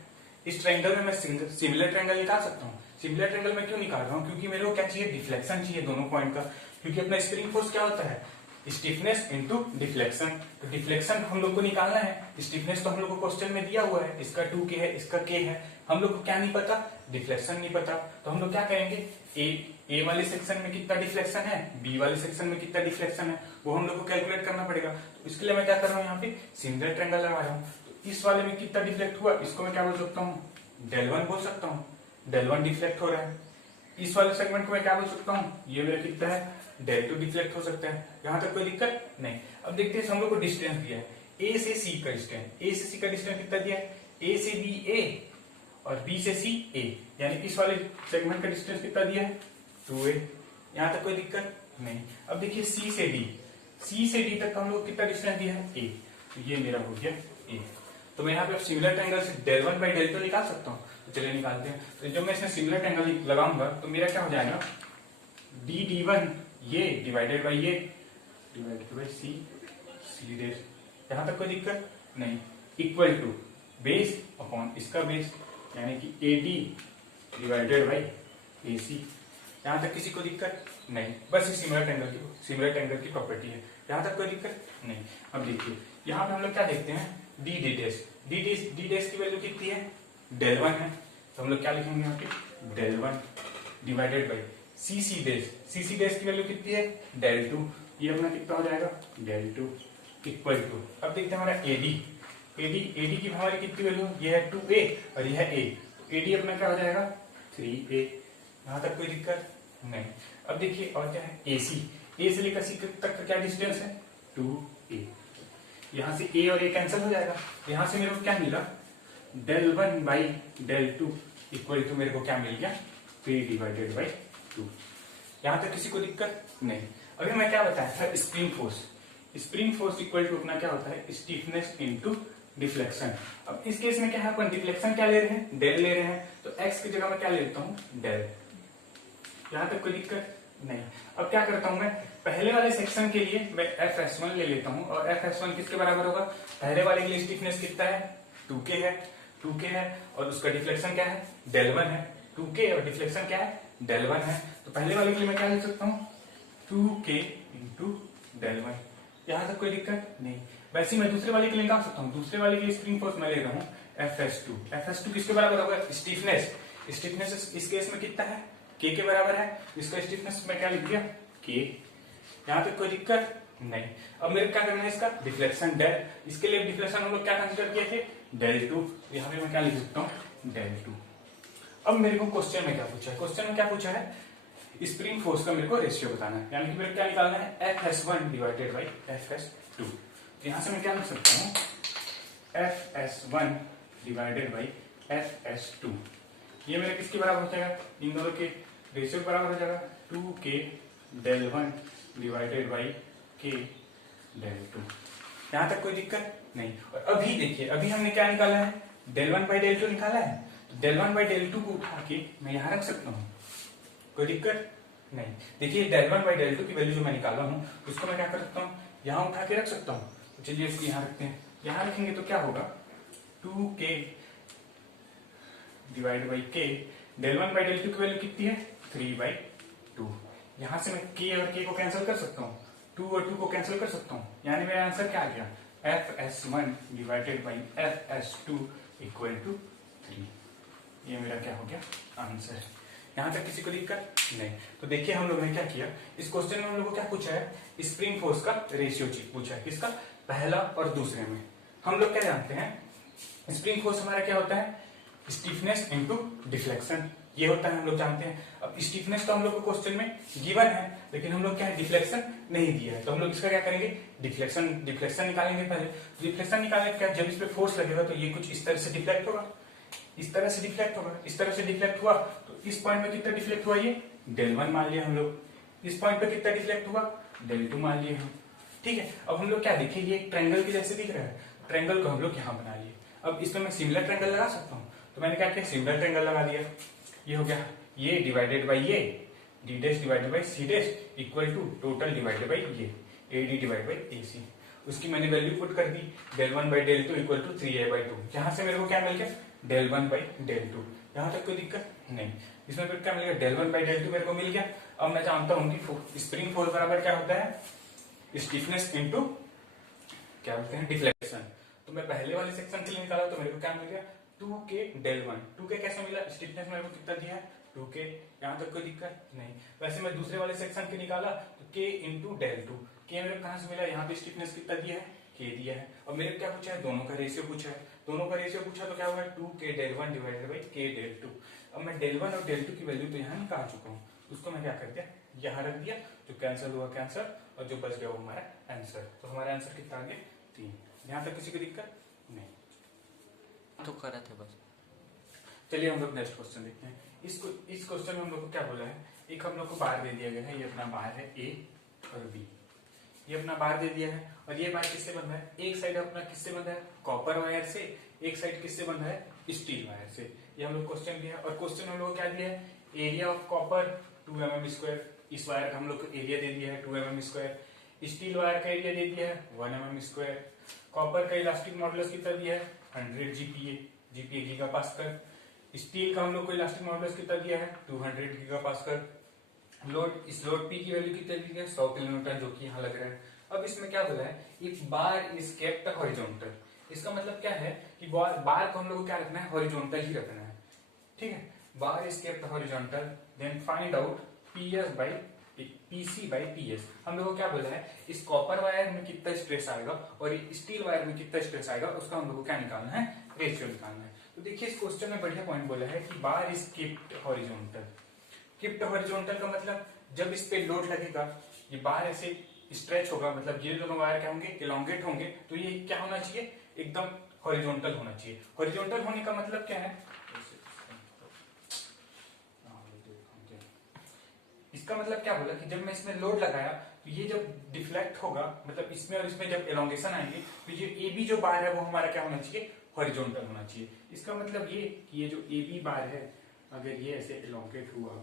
इस ट्रायंगल में मैं सिमिलर ट्रायंगल निकाल सकता हूँ। सिमिलर ट्रायंगल में क्यों निकाल रहा हूँ, क्योंकि मेरे को क्या चाहिए, डिफ्लेक्शन चाहिए दोनों पॉइंट का। क्योंकि अपना स्प्रिंग फोर्स क्या होता है, स्टिफनेस इनटू डिफ्लेक्शन। तो डिफ्लेक्शन हम लोग को निकालना है। स्टिफनेस तो हम लोग को क्वेश्चन में दिया हुआ है, इसका 2K है, इसका K है। हम लोग को क्या नहीं पता, डिफ्लेक्शन नहीं पता। तो हम लोग क्या करेंगे, ए वाले सेक्शन में कितना डिफ्लेक्शन है, बी वाले सेक्शन में कितना डिफ्लेक्शन है, वो हम लोग को कैलकुलेट करना पड़ेगा। तो इसके लिए मैं क्या कर रहा हूँ, यहाँ पे सिमिलर ट्रायंगल लगा रहा हूँ। तो इस वाले में कितना डिफ्लेक्ट हुआ, इसको मैं क्या बोल सकता हूँ, del1 बोल सकता हूँ। del1 डिफ्लेक्ट हो रहा है। इस वाले सेगमेंट को मैं क्या बोल सकता हूँ, ये मेरा कितना है, del2 डिफ्लेक्ट हो सकता है। यहाँ तक कोई दिक्कत नहीं। अब देखते हैं, हम लोग को डिस्टेंस दिया है, ए से सी का डिस्टेंस, ए से सी का डिस्टेंस कितना दिया है, ए से बी ए और बी से सी ए, यानी इस वाले सेगमेंट का डिस्टेंस कितना दिया है, 2a। यहाँ तक कोई दिक्कत नहीं। अब देखिए सी से डी तक हम लोग कितना डिस्टेंस दिया है, a। तो ये मेरा हो गया a। तो मैं यहाँ पे सिमिलर ट्रायंगल से del1 बाई del2 निकाल सकता हूँ। तो चलिए निकालते हैं। तो जब मैं इसमें सिमिलर ट्रायंगल लगाऊंगा तो मेरा क्या हो जाएगा, d1 ये डिवाइडेड बाई ये डिवाइडेड बाई सी डैश। यहाँ तक कोई दिक्कत नहीं। इक्वल टू बेस अपॉन इसका बेस, यानी कि AD डिवाइडेड बाई AC। यहाँ तक किसी को दिक्कत नहीं। बस ये सिमिलर ट्रायंगल की प्रॉपर्टी है। यहाँ तक कोई दिक्कत नहीं। अब देखिए यहाँ पे हम लोग क्या देखते हैं, डी डैश की वैल्यू कितनी है, del1 है। तो हम लोग क्या लिखेंगे यहाँ पे, del1 divided by C dash की वैल्यू कितनी है, del2। ये अपना कितना हो जाएगा, del2 इक्वल टू, अब देखते हैं हमारा AD की हमारी कितनी वैल्यू, ये है 2a और ये है a। AD अपना क्या हो जाएगा, 3a। यहाँ तक कोई दिक्कत नहीं। अब देखिए और क्या है, A से लेकर C तक का क्या डिस्टेंस है, 2a। यहाँ से a और a कैंसिल हो जाएगा। यहाँ से मेरे को क्या मिला, del1 by del2 equal to मेरे को क्या मिल गया, 3 डिवाइडेड बाई 2। यहाँ तक किसी को दिक्कत नहीं। अभी मैं क्या बताया था, स्प्रिंग फोर्स इक्वल टू अपना क्या होता है, स्टिफनेस इनटू डिफ्लेक्शन। अब इस केस में क्या है, अपन डिफ्लेक्शन क्या ले रहे हैं, डेल ले रहे हैं। तो x की जगह मैं क्या ले लेता हूँ, डेल। यहाँ तक कोई दिक्कत नहीं। अब क्या करता हूं मैं, पहले वाले सेक्शन के लिए मैं Fs1 ले लेता हूं, और Fs1 किसके बराबर होगा, पहले वाले के लिए स्टिफनेस कितना है, 2K है और उसका डिफ्लेक्शन क्या है, del1 है। 2K और डिफ्लेक्शन क्या है, del1 है। तो पहले वाले के लिए मैं क्या लिख सकता हूँ, 2K इंटू del1। यहाँ तक कोई दिक्कत नहीं। वैसे मैं दूसरे वाले के लिए निकाल सकता हूँ। दूसरे वाले के लिए स्प्रिंग फोर्स मैं ले रहा हूँ Fs2। Fs2 किसके बराबर होगा? स्टीफनेस। स्टीफनेस इस केस में कितना है? K के बराबर है। इसका स्टीफनेस मैं क्या लिख दिया? K। यहाँ तक कोई दिक्कत नहीं। अब मेरे क्या करना है? इसका डिफ्लेक्शन डेल। इसके लिए डिफ्लेक्शन हम लोग क्या कंसिडर किए थे? del2। यहाँ पे मैं क्या लिख सकता हूँ? del2। अब मेरे को क्वेश्चन में क्या पूछा है? क्वेश्चन में क्या पूछा है? स्प्रिंग फोर्स का मेरे को रेशियो बताना है, यानी कि मेरे को क्या निकालना है? Fs1 divided by Fs2। तो यहां से मैं क्या लिख सकता हूँ? Fs1 divided by Fs2। ये मेरे किसके बराबर हो जाएगा? इन दोनों के रेशियो बराबर हो जाएगा 2k del1 divided by k del2। यहां तक कोई दिक्कत नहीं। और अभी देखिए, अभी हमने क्या निकाला है? del1 बाई del2 निकाला है। तो del1 बाई del2 को उठा के मैं यहां रख सकता हूँ, कोई दिक्कत नहीं। देखिए del1 बाई del2 की वैल्यू जो मैं निकाला हूँ उसको मैं क्या कर सकता हूँ? यहाँ उठा के रख सकता हूँ। तो चलिए इसको यहाँ रखते हैं। यहाँ रखेंगे तो क्या होगा? 2k divide by k। del1 by del2 की वैल्यू कितनी है? 3/2। यहाँ से मैं k और k को कैंसिल कर सकता हूँ, 2 और 2 को कैंसिल कर सकता हूँ। यानी मेरा आंसर क्या आ गया? Fs1 divided by Fs2 equal to 3। ये मेरा क्या हो गया? आंसर है। यहाँ तक किसी को दिक्कत नहीं। तो देखिए हम लोगों ने क्या किया, इस क्वेश्चन में हम लोग को क्या पूछा है? स्प्रिंग फोर्स का रेशियो पूछा है। किसका? पहला और दूसरे में। हम लोग क्या जानते हैं? स्प्रिंग फोर्स हमारा क्या होता है? स्टीफनेस इनटू डिफ्लेक्शन, ये होता है, हम लोग जानते हैं। अब स्टीफनेस तो हम लोग को क्वेश्चन में गिवन है, लेकिन हम लोग क्या है? डिफ्लेक्शन नहीं दिया है। तो हम लोग इसका क्या करेंगे? डिफ्लेक्शन निकालेंगे पहले। डिफ्लेक्शन निकालने का जब इस पे फोर्स लगेगा तो ये कुछ इस तरह से डिफ्लेक्ट होगा, इस तरह से डिफ्लेक्ट होगा। इस तरह से डिफ्लेक्ट हुआ तो इस पॉइंट में कितना डिफ्लेक्ट हुआ? ये del1 मान लिया हम लोग। इस पॉइंट पे कितना डिफ्लेक्ट हुआ? del2 मान लिया हम। ठीक है। अब हम लोग क्या देखिए, ये एक ट्रायंगल के जैसे दिख रहा है। ट्रायंगल को हम लोग यहाँ बना लिए। अब इसमें मैं सिमिलर ट्रायंगल लगा सकता हूँ, तो मैंने क्या किया? सिमिलर ट्रायंगल लगा दिया। ये हो गया ये डिवाइडेड बाई ये, D dash divided by C dash equal to total divided by ये, एडी डिवाइड बाई एसी। उसकी मैंने वैल्यू पुट कर दी, del1 by del2 equal to 3a/2। यहाँ से मेरे को क्या मिल गया? del1 by del2। यहाँ तक कोई दिक्कत नहीं। इसमें फिर क्या मिलेगा? del1 बाई del2 मेरे को मिल गया। अब मैं जानता हूँ कि स्प्रिंग फोर्स बराबर क्या होता है? स्टीफनेस इनटू क्या बोलते हैं? डिफ्लेक्शन। तो मैं पहले वाले सेक्शन के लिए निकाला तो मेरे को क्या मिल गया? 2k del1। 2k कैसे मिला? स्टीफनेस मेरे को कितना दिया है? 2k। यहाँ तक कोई दिक्कत नहीं। वैसे मैं दूसरे वाले सेक्शन के निकाला तो k इंटू del2। k मेरे कहाँ से मिला? यहाँ पे स्टीफनेस कितना दिया है? k दिया है। और मेरे क्या पूछा है? दोनों का रेशियो पूछा है। दोनों का रेशियो पूछा तो क्या होगा? 2k del1 divided by k del2। अब मैं del1 और del2 की वैल्यू तो यहाँ निकाल चुका हूँ, उसको मैं क्या कर दिया? यहाँ रख दिया। जो कैंसिल हुआ कैंसिल, और जो बच गया वो हमारा आंसर। तो हमारा आंसर कितना आ गया? 3। यहाँ तक किसी को दिक्कत नहीं। तो कर रहे थे बस। चलिए हम लोग नेक्स्ट क्वेश्चन देखते हैं। इस क्वेश्चन में हम लोग को क्या बोला है? एक हम लोग को बार दे दिया गया है। ये अपना बार है A और B। ये अपना बार दे दिया है और ये बार किससे बंधा है? एक साइड अपना किससे बंधा है? कॉपर वायर से। एक साइड किससे बंधा है? स्टील वायर से। ये हम लोग क्वेश्चन दिया है। और क्वेश्चन में हम लोग क्या दिया है? Area of copper 2 mm²। इस वायर का हम लोग को एरिया दे दिया है 2 mm²। स्टील वायर का एरिया दे दिया है 1 mm²। कॉपर का इलास्टिक मॉडुलस कितना दिया है? 100 GPa गीगापास्कल। स्टील का हम लोग को इलास्टिक मॉडुलस कितना दिया है? 200 गीगापास्कल। लोड, इस लोड पी की वैल्यू कितनी दी है? 100 किलोमीटर, जो कि यहाँ लग रहा है। अब इसमें क्या बोला है? If bar is kept horizontal. इसका मतलब क्या है कि बार को हम लोग को क्या रखना है? हॉरिजॉन्टल ही रखना है। ठीक है। Bar is kept horizontal, then find out PC by PS. हम लोग को क्या बोला है? इस कॉपर वायर में कितना स्ट्रेस आएगा और स्टील वायर में कितना स्ट्रेस आएगा, उसका हम लोग को क्या निकालना है? रेशियो निकालना है। तो देखिए इस क्वेश्चन में बढ़िया पॉइंट बोला है कि बार is kept horizontal. Kept horizontal का मतलब जब इस पे लोड लगेगा ये बार ऐसे स्ट्रेच होगा, मतलब ये दोनों वायर क्या होंगे? इलोंगेट होंगे। तो ये क्या होना चाहिए? एकदम हॉरिजॉन्टल होना चाहिए। हॉरिजॉन्टल होने का मतलब क्या है? इसका मतलब क्या बोला कि जब मैं इसमें लोड लगाया तो ये जब डिफ्लेक्ट होगा, मतलब इसमें और इसमें जब एलोंगेशन आएंगे तो ये ए बी जो बार है वो हमारा क्या होना चाहिए? हॉरिजॉन्टल होना चाहिए। इसका मतलब ये कि ये जो ए बी बार है, अगर ये ऐसे एलोंगेट हुआ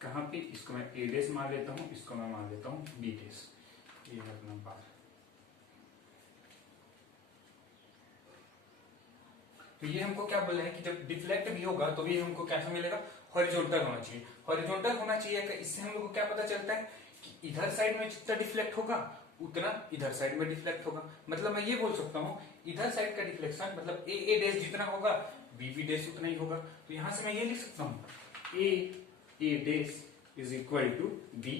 कहाँ पे? इसको मैं ए डेस मान लेता हूँ, इसको मैं मान लेता हूँ बी डेस। ये है अपना बार। तो ये हमको क्या बोला है कि जब डिफ्लेक्ट भी होगा तो ये हमको कैसा मिलेगा? हॉरिजॉन्टल होना चाहिए। हॉरिजॉन्टल होना चाहिए। इससे हम लोग को क्या पता चलता है कि इधर साइड में जितना डिफ्लेक्ट होगा उतना इधर साइड में डिफ्लेक्ट होगा। मतलब मैं ये बोल सकता हूँ इधर साइड का डिफ्लेक्शन मतलब ए डैश जितना होगा बी डैश उतना ही होगा। तो यहां से मैं ये लिख सकता हूँ A dash is equal to B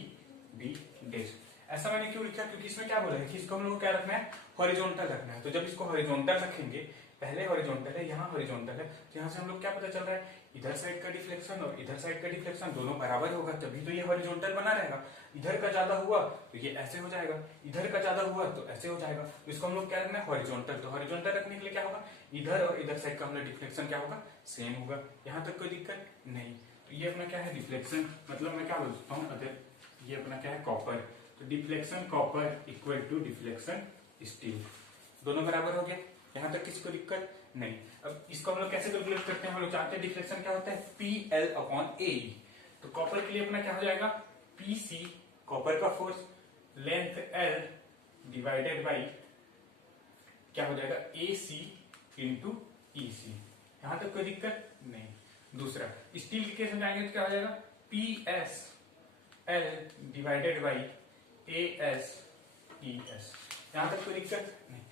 dash. ऐसा मैंने क्यों लिखा, क्योंकि इसमें क्या बोला है कि इसको हम लोग को क्या रखना है, हॉरिजॉन्टल रखना है। तो जब इसको हॉरिजॉन्टल रखेंगे, पहले हॉरिजॉन्टल है, यहाँ हॉरिजॉन्टल है, तो यहाँ से हम लोग क्या पता चल रहा है, इधर साइड का डिफ्लेक्शन और इधर साइड का डिफ्लेक्शन दोनों बराबर होगा, तभी तो ये हॉरिजॉन्टल बना रहेगा। इधर का ज्यादा हुआ तो ये ऐसे हो जाएगा, इधर का ज्यादा हुआ तो ऐसे हो जाएगा। तो इसको हम लोग क्या रखना है, हॉरिजॉन्टल। तो हॉरिजॉन्टल रखने के लिए क्या होगा, इधर और इधर साइड का हमारा डिफ्लेक्शन क्या होगा, सेम होगा। यहाँ तक कोई दिक्कत नहीं। तो ये अपना क्या है, डिफ्लेक्शन, मतलब मैं क्या बोल सकता हूँ, अगर ये अपना क्या है, कॉपर, तो deflection copper equal to deflection steel, दोनों बराबर हो गया। यहां तक किसी को दिक्कत नहीं। अब इसको हम लोग कैसे कैलकुलेट करते हैं, हम लोग जानते हैं डिफ्लेक्शन क्या होता है, PL अपॉन ए। तो कॉपर के लिए अपना क्या हो जाएगा, PC कॉपर का force, length L divided by क्या हो जाएगा, AC इंटू EC। यहां तक कोई दिक्कत नहीं। दूसरा स्टील के केस में जाएंगे तो क्या हो जाएगा, PS L divided by AS ES। यहां तक कोई दिक्कत नहीं।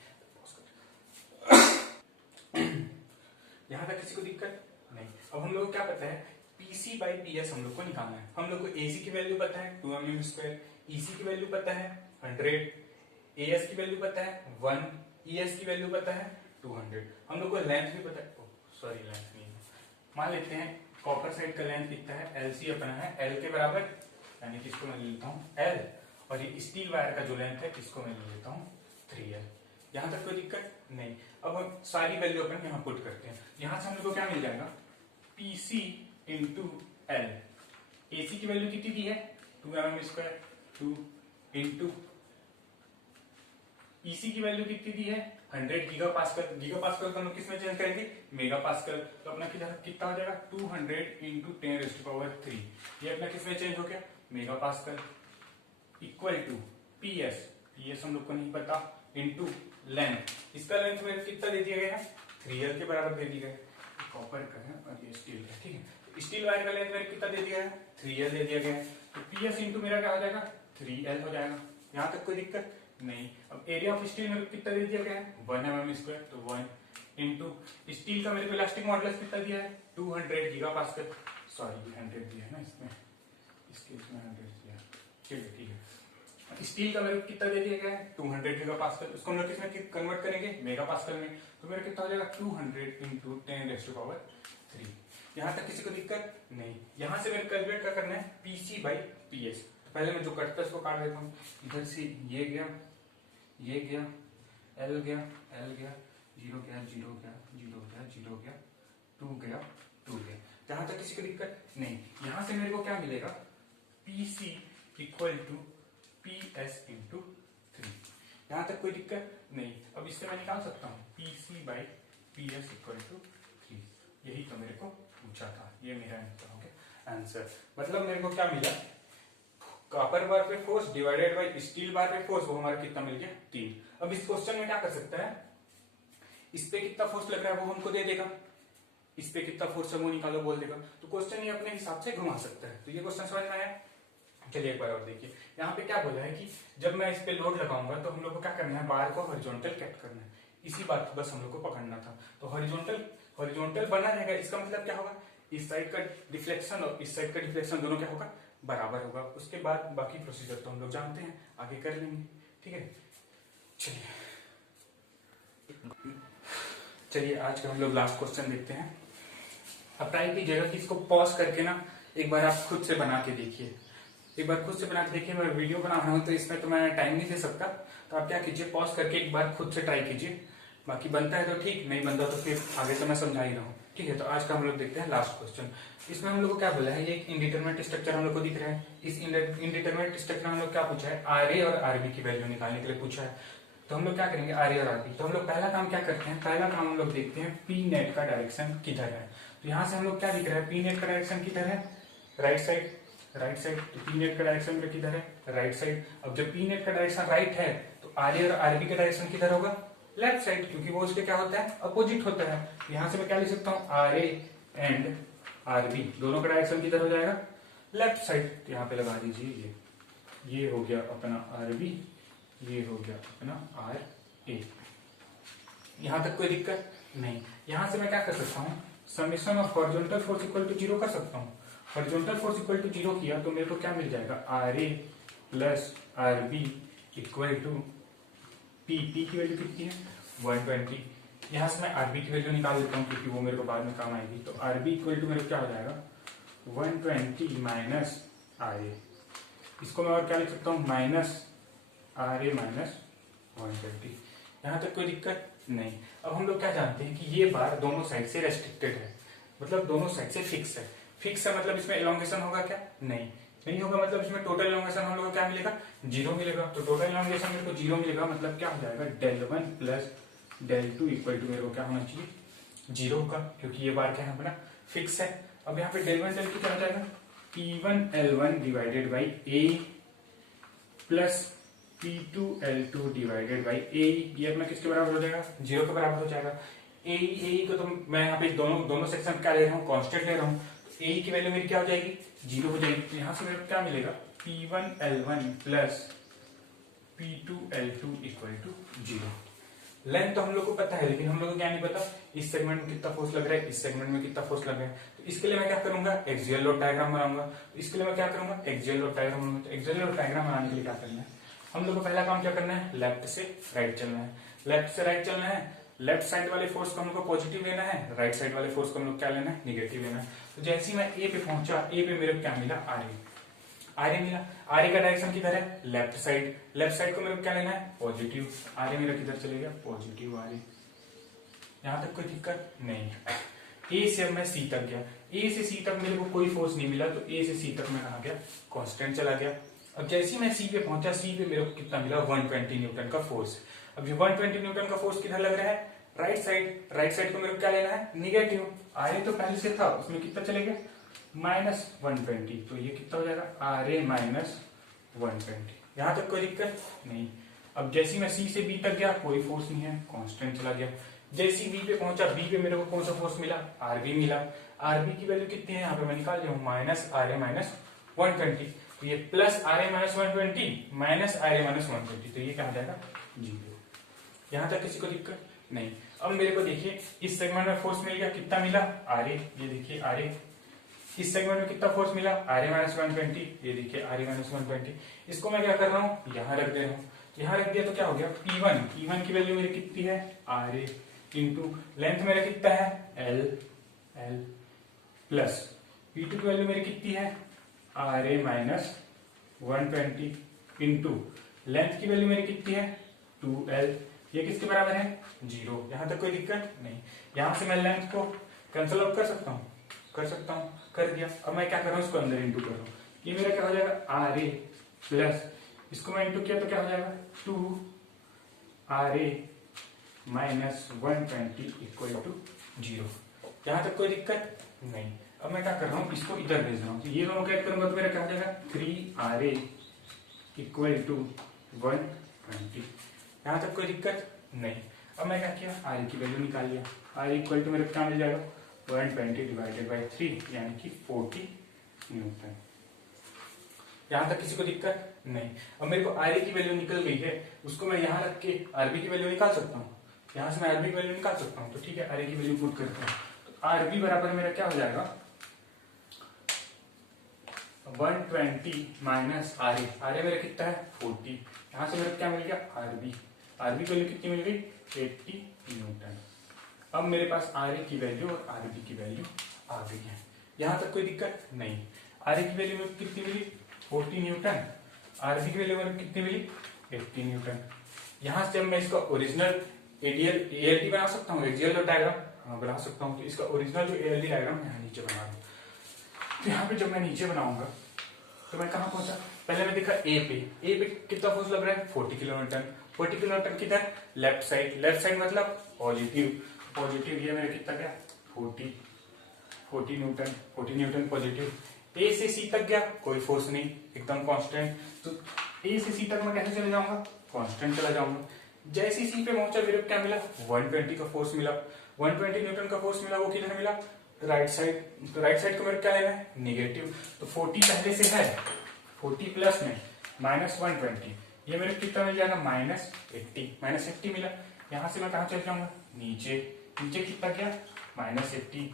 यहां तक किसी को दिक्कत नहीं। अब हम लोग को क्या पता है, PC बाई PS हम लोग को निकालना है। हम लोग को AC की वैल्यू पता है 2mm², EC की वैल्यू पता है 100, AS की वैल्यू पता है 1, ES की वैल्यू पता है 200। हम लोग को लेंथ भी पता है, सॉरी लेंथ नहीं, मान लेते हैं कॉपर साइड का लेंथ कितना है, LC अपना है L के बराबर, यानी कि इसको मैं ले लेता हूँ L, और ये स्टील वायर का जो लेंथ है इसको मैं ले लेता हूँ 3L। यहां तक कोई दिक्कत नहीं। अब हम सारी वैल्यू अपन यहाँ पुट करते हैं। यहां से हम लोग को क्या मिल जाएगा, PC इंटू L। AC की वैल्यू कितनी दी है, 2mm², 2 इंटू EC की वैल्यू कितनी दी है 100 गीगापास्कल। गीगापास्कल को हम लोग किसमें चेंज करेंगे, मेगापास्कल। तो अपना कितना हो जाएगा 200 इंटू 10⁻3। ये अपना किसमें चेंज हो गया, मेगापास्कल, इक्वल टू PS हम लोग को नहीं पता, इंटू लेंथ। इसका लेंथ में कितना दे दिया गया है, 3L के बराबर दे दिया गया है। कॉपर का है और ये स्टील का, ठीक है। स्टील वायर का लेंथ में कितना दे दिया है, 3L दे दिया गया है। तो PS इंटू मेरा क्या हो जाएगा, 3L हो जाएगा। यहाँ तक कोई दिक्कत नहीं। अब एरिया ऑफ स्टील में कितना दे दिया गया है, 1mm², तो 1 इंटू स्टील का मेरे को इलास्टिक मॉडुलस कितना दिया है, 200 गीगापास्कल, सॉरी 100 दिया है ना इसमें, इसके इसमें 100 दिया, ठीक है ठीक है। स्टील का मेरे को कितना दे दिया गया है, 200 गीगापास्कल। उसको हम लोग किसमें कन्वर्ट करेंगे, मेगापास्कल में। तो मेरा कितना हो जाएगा, 200 इंटू 10⁻3। यहाँ तक किसी को दिक्कत नहीं। यहाँ से मेरे कैलकुलेट क्या करना है, PC बाई PS। तो पहले मैं जो कटता है उसको काट देता हूँ। इधर से ये गया, ये गया, L गया, L गया, 0 गया, 0 गया, 0 गया, 0 गया, 2 गया, 2 गया। जहां तक किसी को दिक्कत नहीं। यहां से मेरे को क्या मिलेगा, PC equal to PS into 3। यहां तक कोई दिक्कत नहीं। अब इससे मैं निकाल सकता हूँ PC by PS equal to 3। यही तो मेरे को पूछा था, ये मेरा आंसर हो गया। आंसर मतलब मेरे को क्या मिला, कॉपर बार पे force divided by steel bar पे फोर्स, वो हमारा कितना मिल गया, 3। अब इस क्वेश्चन में क्या कर सकता है, इस पे कितना फोर्स लग रहा है वो हमको दे देगा, इस पे कितना फोर्स है वो निकालो बोल देगा। तो क्वेश्चन ये अपने हिसाब से घुमा सकता है। तो ये क्वेश्चन समझ में आया। चलिए एक बार और देखिए, यहाँ पे क्या बोला है कि जब मैं इस पे लोड लगाऊंगा तो हम लोग को क्या करना है, बार को हॉरिजॉन्टल कट करना है। इसी बात को बस हम लोग को पकड़ना था। तो हॉरिजॉन्टल बना रहेगा, इसका मतलब क्या होगा, इस साइड का डिफ्लेक्शन और इस साइड का डिफ्लेक्शन दोनों क्या होगा, बराबर होगा। उसके बाद बाकी प्रोसीजर तो हम लोग जानते हैं, आगे कर लेंगे, ठीक है। चलिए आज का हम लोग लास्ट क्वेश्चन देखते हैं। अब ट्राई कीजिएगा कि इसको पॉज करके ना एक बार आप खुद से बना के देखिए, एक बार खुद से बना के देखिए। मैं वीडियो बना रहा हूँ तो इसमें तो मैं टाइम नहीं दे सकता, तो आप क्या कीजिए, पॉज करके एक बार खुद से ट्राई कीजिए। बाकी बनता है तो ठीक, नहीं बनता तो फिर आगे से मैं समझा ही रहा हूँ, ठीक है। तो आज का हम लोग देखते हैं लास्ट क्वेश्चन। इसमें हम लोग को क्या बोला है, ये एक इंडिटरमिनेट स्ट्रक्चर हम लोग को दिख रहा है। इस इंडिटरमिनेट स्ट्रक्चर हम लोग क्या पूछा है, RA और RB की वैल्यू निकालने के लिए पूछा है। तो हम लोग क्या करेंगे, RA और RB। तो हम लोग पहला काम क्या करते हैं, पहला काम हम लोग देखते हैं P नेट का डायरेक्शन किधर है। तो यहाँ से हम लोग क्या दिख रहा है, P नेट का डायरेक्शन किधर है, राइट साइड, राइट साइड। तो P नेट का डायरेक्शन किधर है, राइट साइड। अब जब P नेट का डायरेक्शन राइट है तो RA और RB का डायरेक्शन किधर होगा, लेफ्ट साइड, क्योंकि वो उसके क्या होता है, अपोजिट होता है। यहाँ से मैं क्या लिख सकता हूँ, RA एंड RB दोनों का डायरेक्शन किधर हो जाएगा, लेफ्ट साइड। तो यहाँ पे लगा दीजिए ये हो गया अपना RB, ये हो गया अपना आर ए। यहां तक कोई दिक्कत नहीं। यहां से मैं क्या कर सकता हूँ, summation of horizontal force equal to 0 कर सकता हूँ। हॉरिजॉन्टल फोर्स इक्वल टू 0 किया तो मेरे को क्या मिल जाएगा, R A plus R B equal to P. P की वैल्यू कितनी है 120। यहां से मैं आरबी की वैल्यू निकाल देता हूँ क्योंकि वो मेरे को बाद में काम आएगी। तो आरबी इक्वल टू मेरे को क्या हो जाएगा 120 माइनस आर ए। इसको मैं और क्या लिख सकता हूँ, माइनस आर ए माइनस 120। यहां तक कोई दिक्कत नहीं। अब हम लोग क्या जानते हैं कि ये बार दोनों साइड से रेस्ट्रिक्टेड है, मतलब दोनों साइड से फिक्स है। फिक्स है मतलब इसमें एलोंगेशन होगा क्या, नहीं होगा। मतलब इसमें टोटल एलोंगेशन हम लोग को क्या मिलेगा, 0 मिलेगा। तो टोटल एलोंगेशन मेरे को 0 मिलेगा, मतलब क्या हो जाएगा del1 plus del2 equal to मेरे को क्या होना चाहिए 0 का, क्योंकि ये बार क्या है अपना फिक्स है। अब यहाँ पे del1 del2 क्या हो जाएगा, P1L1 divided by A plus P2L2 divided by A। ये अपना किसके बराबर हो जाएगा, 0 के बराबर हो जाएगा। ए को तो मैं यहाँ पे दोनों सेक्शन क्या ले रहा हूँ, कांस्टेंट ले रहा हूँ। तो ए की वैल्यू मेरी क्या हो जाएगी, 0 हो जाएगी। तो यहाँ से मेरे को क्या मिलेगा, P1L1 plus P2L2 equal to 0। Length तो हम लोग को पता है, लेकिन हम लोग को क्या नहीं पता इस सेगमेंट में कितना फोर्स लग रहा है, इस सेगमेंट में कितना फोर्स लग रहा है। तो इसके लिए मैं क्या करूंगा, एक्सियल लोड डायग्राम बनाऊंगा। तो इसके लिए मैं क्या करूंगा, एक्सियल लोड डायग्राम बनाऊंगा। तो एक्सियल लोड डायग्राम बनाने के लिए क्या करना है, हम लोग को पहला काम क्या करना है, लेफ्ट से राइट चलना है। लेफ्ट से राइट चलना है, लेफ्ट साइड वाले फोर्स को हम लोग को पॉजिटिव लेना है, राइट साइड वाले फोर्स को हम लोग क्या लेना है, निगेटिव लेना है। तो जैसे ही मैं ए पे पहुंचा, ए पे मेरे को क्या मिला, आर ए मिला। आर ए का डायरेक्शन किधर है, लेफ्ट साइड। लेफ्ट साइड को मेरे को क्या लेना है, पॉजिटिव। आर ए मेरा किधर चले गया, पॉजिटिव आर ए। यहां तक कोई दिक्कत नहीं। ए से अब मैं सी तक गया, ए से सी तक मेरे को कोई फोर्स नहीं मिला, तो ए से सी तक मैं कहा गया, कांस्टेंट चला गया। अब जैसे ही मैं सी पे पहुंचा, सी पे मेरे को कितना मिला, 120 न्यूटन का फोर्स। अब ये 120 न्यूटन का फोर्स किधर लग रहा है, राइट साइड। राइट साइड को मेरे को क्या लेना है, निगेटिव। आर ए तो पहले से था, उसमें कितना चले गया, माइनस 120। तो ये कितना हो जाएगा, आर ए माइनस 120। यहां तक कोई दिक्कत नहीं। अब जैसे मैं सी से बी तक गया, कोई फोर्स नहीं है, कांस्टेंट चला गया। जैसे बी पे पहुंचा, बी पे मेरे को कौन सा फोर्स मिला, आरबी मिला। आरबी की वैल्यू कितनी है, यहाँ पे मैं निकाल लिया हूँ, माइनस आर ए माइनस 120। तो ये plus R A minus 120 minus R A minus 120, तो ये क्या हो जाएगा, 0। यहां तक किसी को दिक्कत नहीं। अब मेरे को देखिए इस सेगमेंट में फोर्स मिल गया, कितना मिला, आर ए। ये देखिए आर ए। इस सेगमेंट में कितना फोर्स मिला, आर ए माइनस 120। ये देखिए आर ए माइनस 120। इसको मैं क्या कर रहा हूँ, यहाँ रख दे रहा हूँ। यहाँ रख दिया तो क्या हो गया, P1 की वैल्यू मेरी कितनी है, आर ए इंटू लेंथ मेरा कितना है, एल प्लस P2 की वैल्यू मेरी कितनी है, R A minus 120 into length की वैल्यू मेरी कितनी है, 2L। ये किसके बराबर है, 0। यहां तक कोई दिक्कत नहीं। यहां से मैं लेंथ को कैंसिल आउट कर सकता हूँ, कर दिया। अब मैं क्या कर रहा हूँ, इसको अंदर इंटू कर रहा हूँ। ये मेरा क्या हो जाएगा, आर ए प्लस, इसको मैं इंटू किया तो क्या हो जाएगा, 2 R A minus 120 equal to 0। यहां तक कोई दिक्कत नहीं। अब मैं क्या कर रहा हूँ, इसको इधर भेज रहा हूँ। तो ये दोनों कैट करूंगा तो मेरा क्या हो जाएगा, 3 आर ए इक्वल टू 120। यहां तक कोई दिक्कत नहीं। अब मैं क्या किया, आर ए की वैल्यू निकाल लिया। आर इक्वल टू मेरे क्या मिल जाएगा, 120 डिवाइडेड बाई 3 यानी कि 40 न्यूटन। यहां तक किसी को दिक्कत नहीं। अब मेरे को आर ए की वैल्यू निकल गई है, उसको मैं यहाँ रख के आरबी की वैल्यू निकाल सकता हूँ। यहां से मैं आरबी की वैल्यू निकाल सकता हूँ। तो ठीक है, आर ए की वैल्यू पुट करता हूँ। तो आरबी बराबर मेरा क्या हो जाएगा, 120 माइनस आर ए। आर ए मेरा कितना है, 40। यहां से मेरा क्या मिल गया, आरबी। आरबी की वैल्यू कितनी मिल गई, 80 न्यूटन। अब मेरे पास आर ए की वैल्यू और आरबी की वैल्यू आ गई है। यहां तक कोई दिक्कत नहीं। आर ए की वैल्यू में कितनी मिली, 40 न्यूटन। आरबी की वैल्यू में कितनी मिली, 80 न्यूटन। यहां से जब मैं इसका ओरिजिनल एएलटी बना सकता हूँ, एक्सियल लोड डायग्राम बना सकता हूँ। तो इसका ओरिजिनल जो एएलटी डायग्राम यहाँ नीचे बना रहा हूँ। तो यहाँ पे जब मैं नीचे बनाऊंगा तो मैं कहाँ पहुंचा, पहले मैं देखा ए पे कितना फोर्स लग रहा है, 40 किलोमीटर। 40 किलोमीटर किधर, लेफ्ट साइड मतलब पॉजिटिव। ये मेरा कितना गया, 40 न्यूटन पॉजिटिव। ए से सी तक गया, कोई फोर्स नहीं, एकदम कांस्टेंट। तो ए से सी तक मैं कैसे चले जाऊंगा, कांस्टेंट चला जाऊंगा। जैसे सी पे पहुंचा मेरे को क्या मिला, 120 का फोर्स मिला। 120 न्यूटन का फोर्स मिला, वो किधर मिला, राइट साइड। तो राइट साइड को मेरे को क्या लेना है, निगेटिव। तो 40 पहले से है, 40 प्लस में माइनस 120 ये मेरे कितना मिल जाएगा -80 मिला। यहां से मैं कहा चल जाऊंगा नीचे, नीचे कितना गया -80।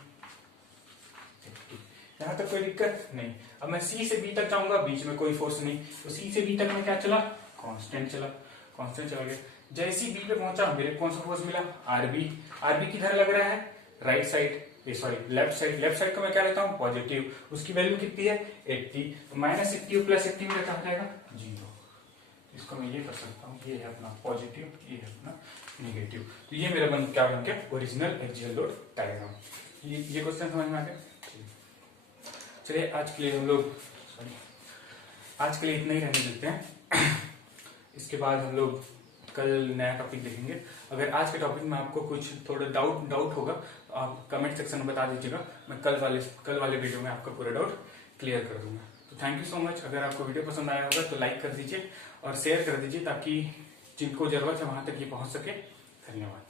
यहां तक कोई दिक्कत नहीं। अब मैं सी से बी तक जाऊंगा, बीच में कोई फोर्स नहीं, तो सी से बी तक में क्या चला, कांस्टेंट चला, कांस्टेंट चला गया। जैसे ही बी पे पहुंचा मेरे कौन सा फोर्स मिला, आरबी। आरबी किधर लग रहा है, right side, sorry left side. Left side को मैं क्या लेता हूँ, पॉजिटिव। उसकी वैल्यू कितनी है, 80। -80 + 80 मेरा कहा जाएगा 0। इसको मैं ये कर सकता हूँ, ये है अपना पॉजिटिव, ये है अपना नेगेटिव। तो ये मेरा क्या बन गया, ओरिजिनल एक्सियल लोड डायग्राम। ये क्वेश्चन समझ में आ गया। चलिए आज के लिए हम लोग, सॉरी आज के लिए इतना ही रहने देते हैं। इसके बाद हम लोग कल नया टॉपिक देखेंगे। अगर आज के टॉपिक में आपको कुछ थोड़ा डाउट होगा तो आप कमेंट सेक्शन में बता दीजिएगा, मैं कल वाले वीडियो में आपका पूरा डाउट क्लियर कर दूंगा। तो थैंक यू सो मच। अगर आपको वीडियो पसंद आया होगा तो लाइक कर दीजिए और शेयर कर दीजिए, ताकि जिनको जरूरत है वहां तक ये पहुंच सके। धन्यवाद।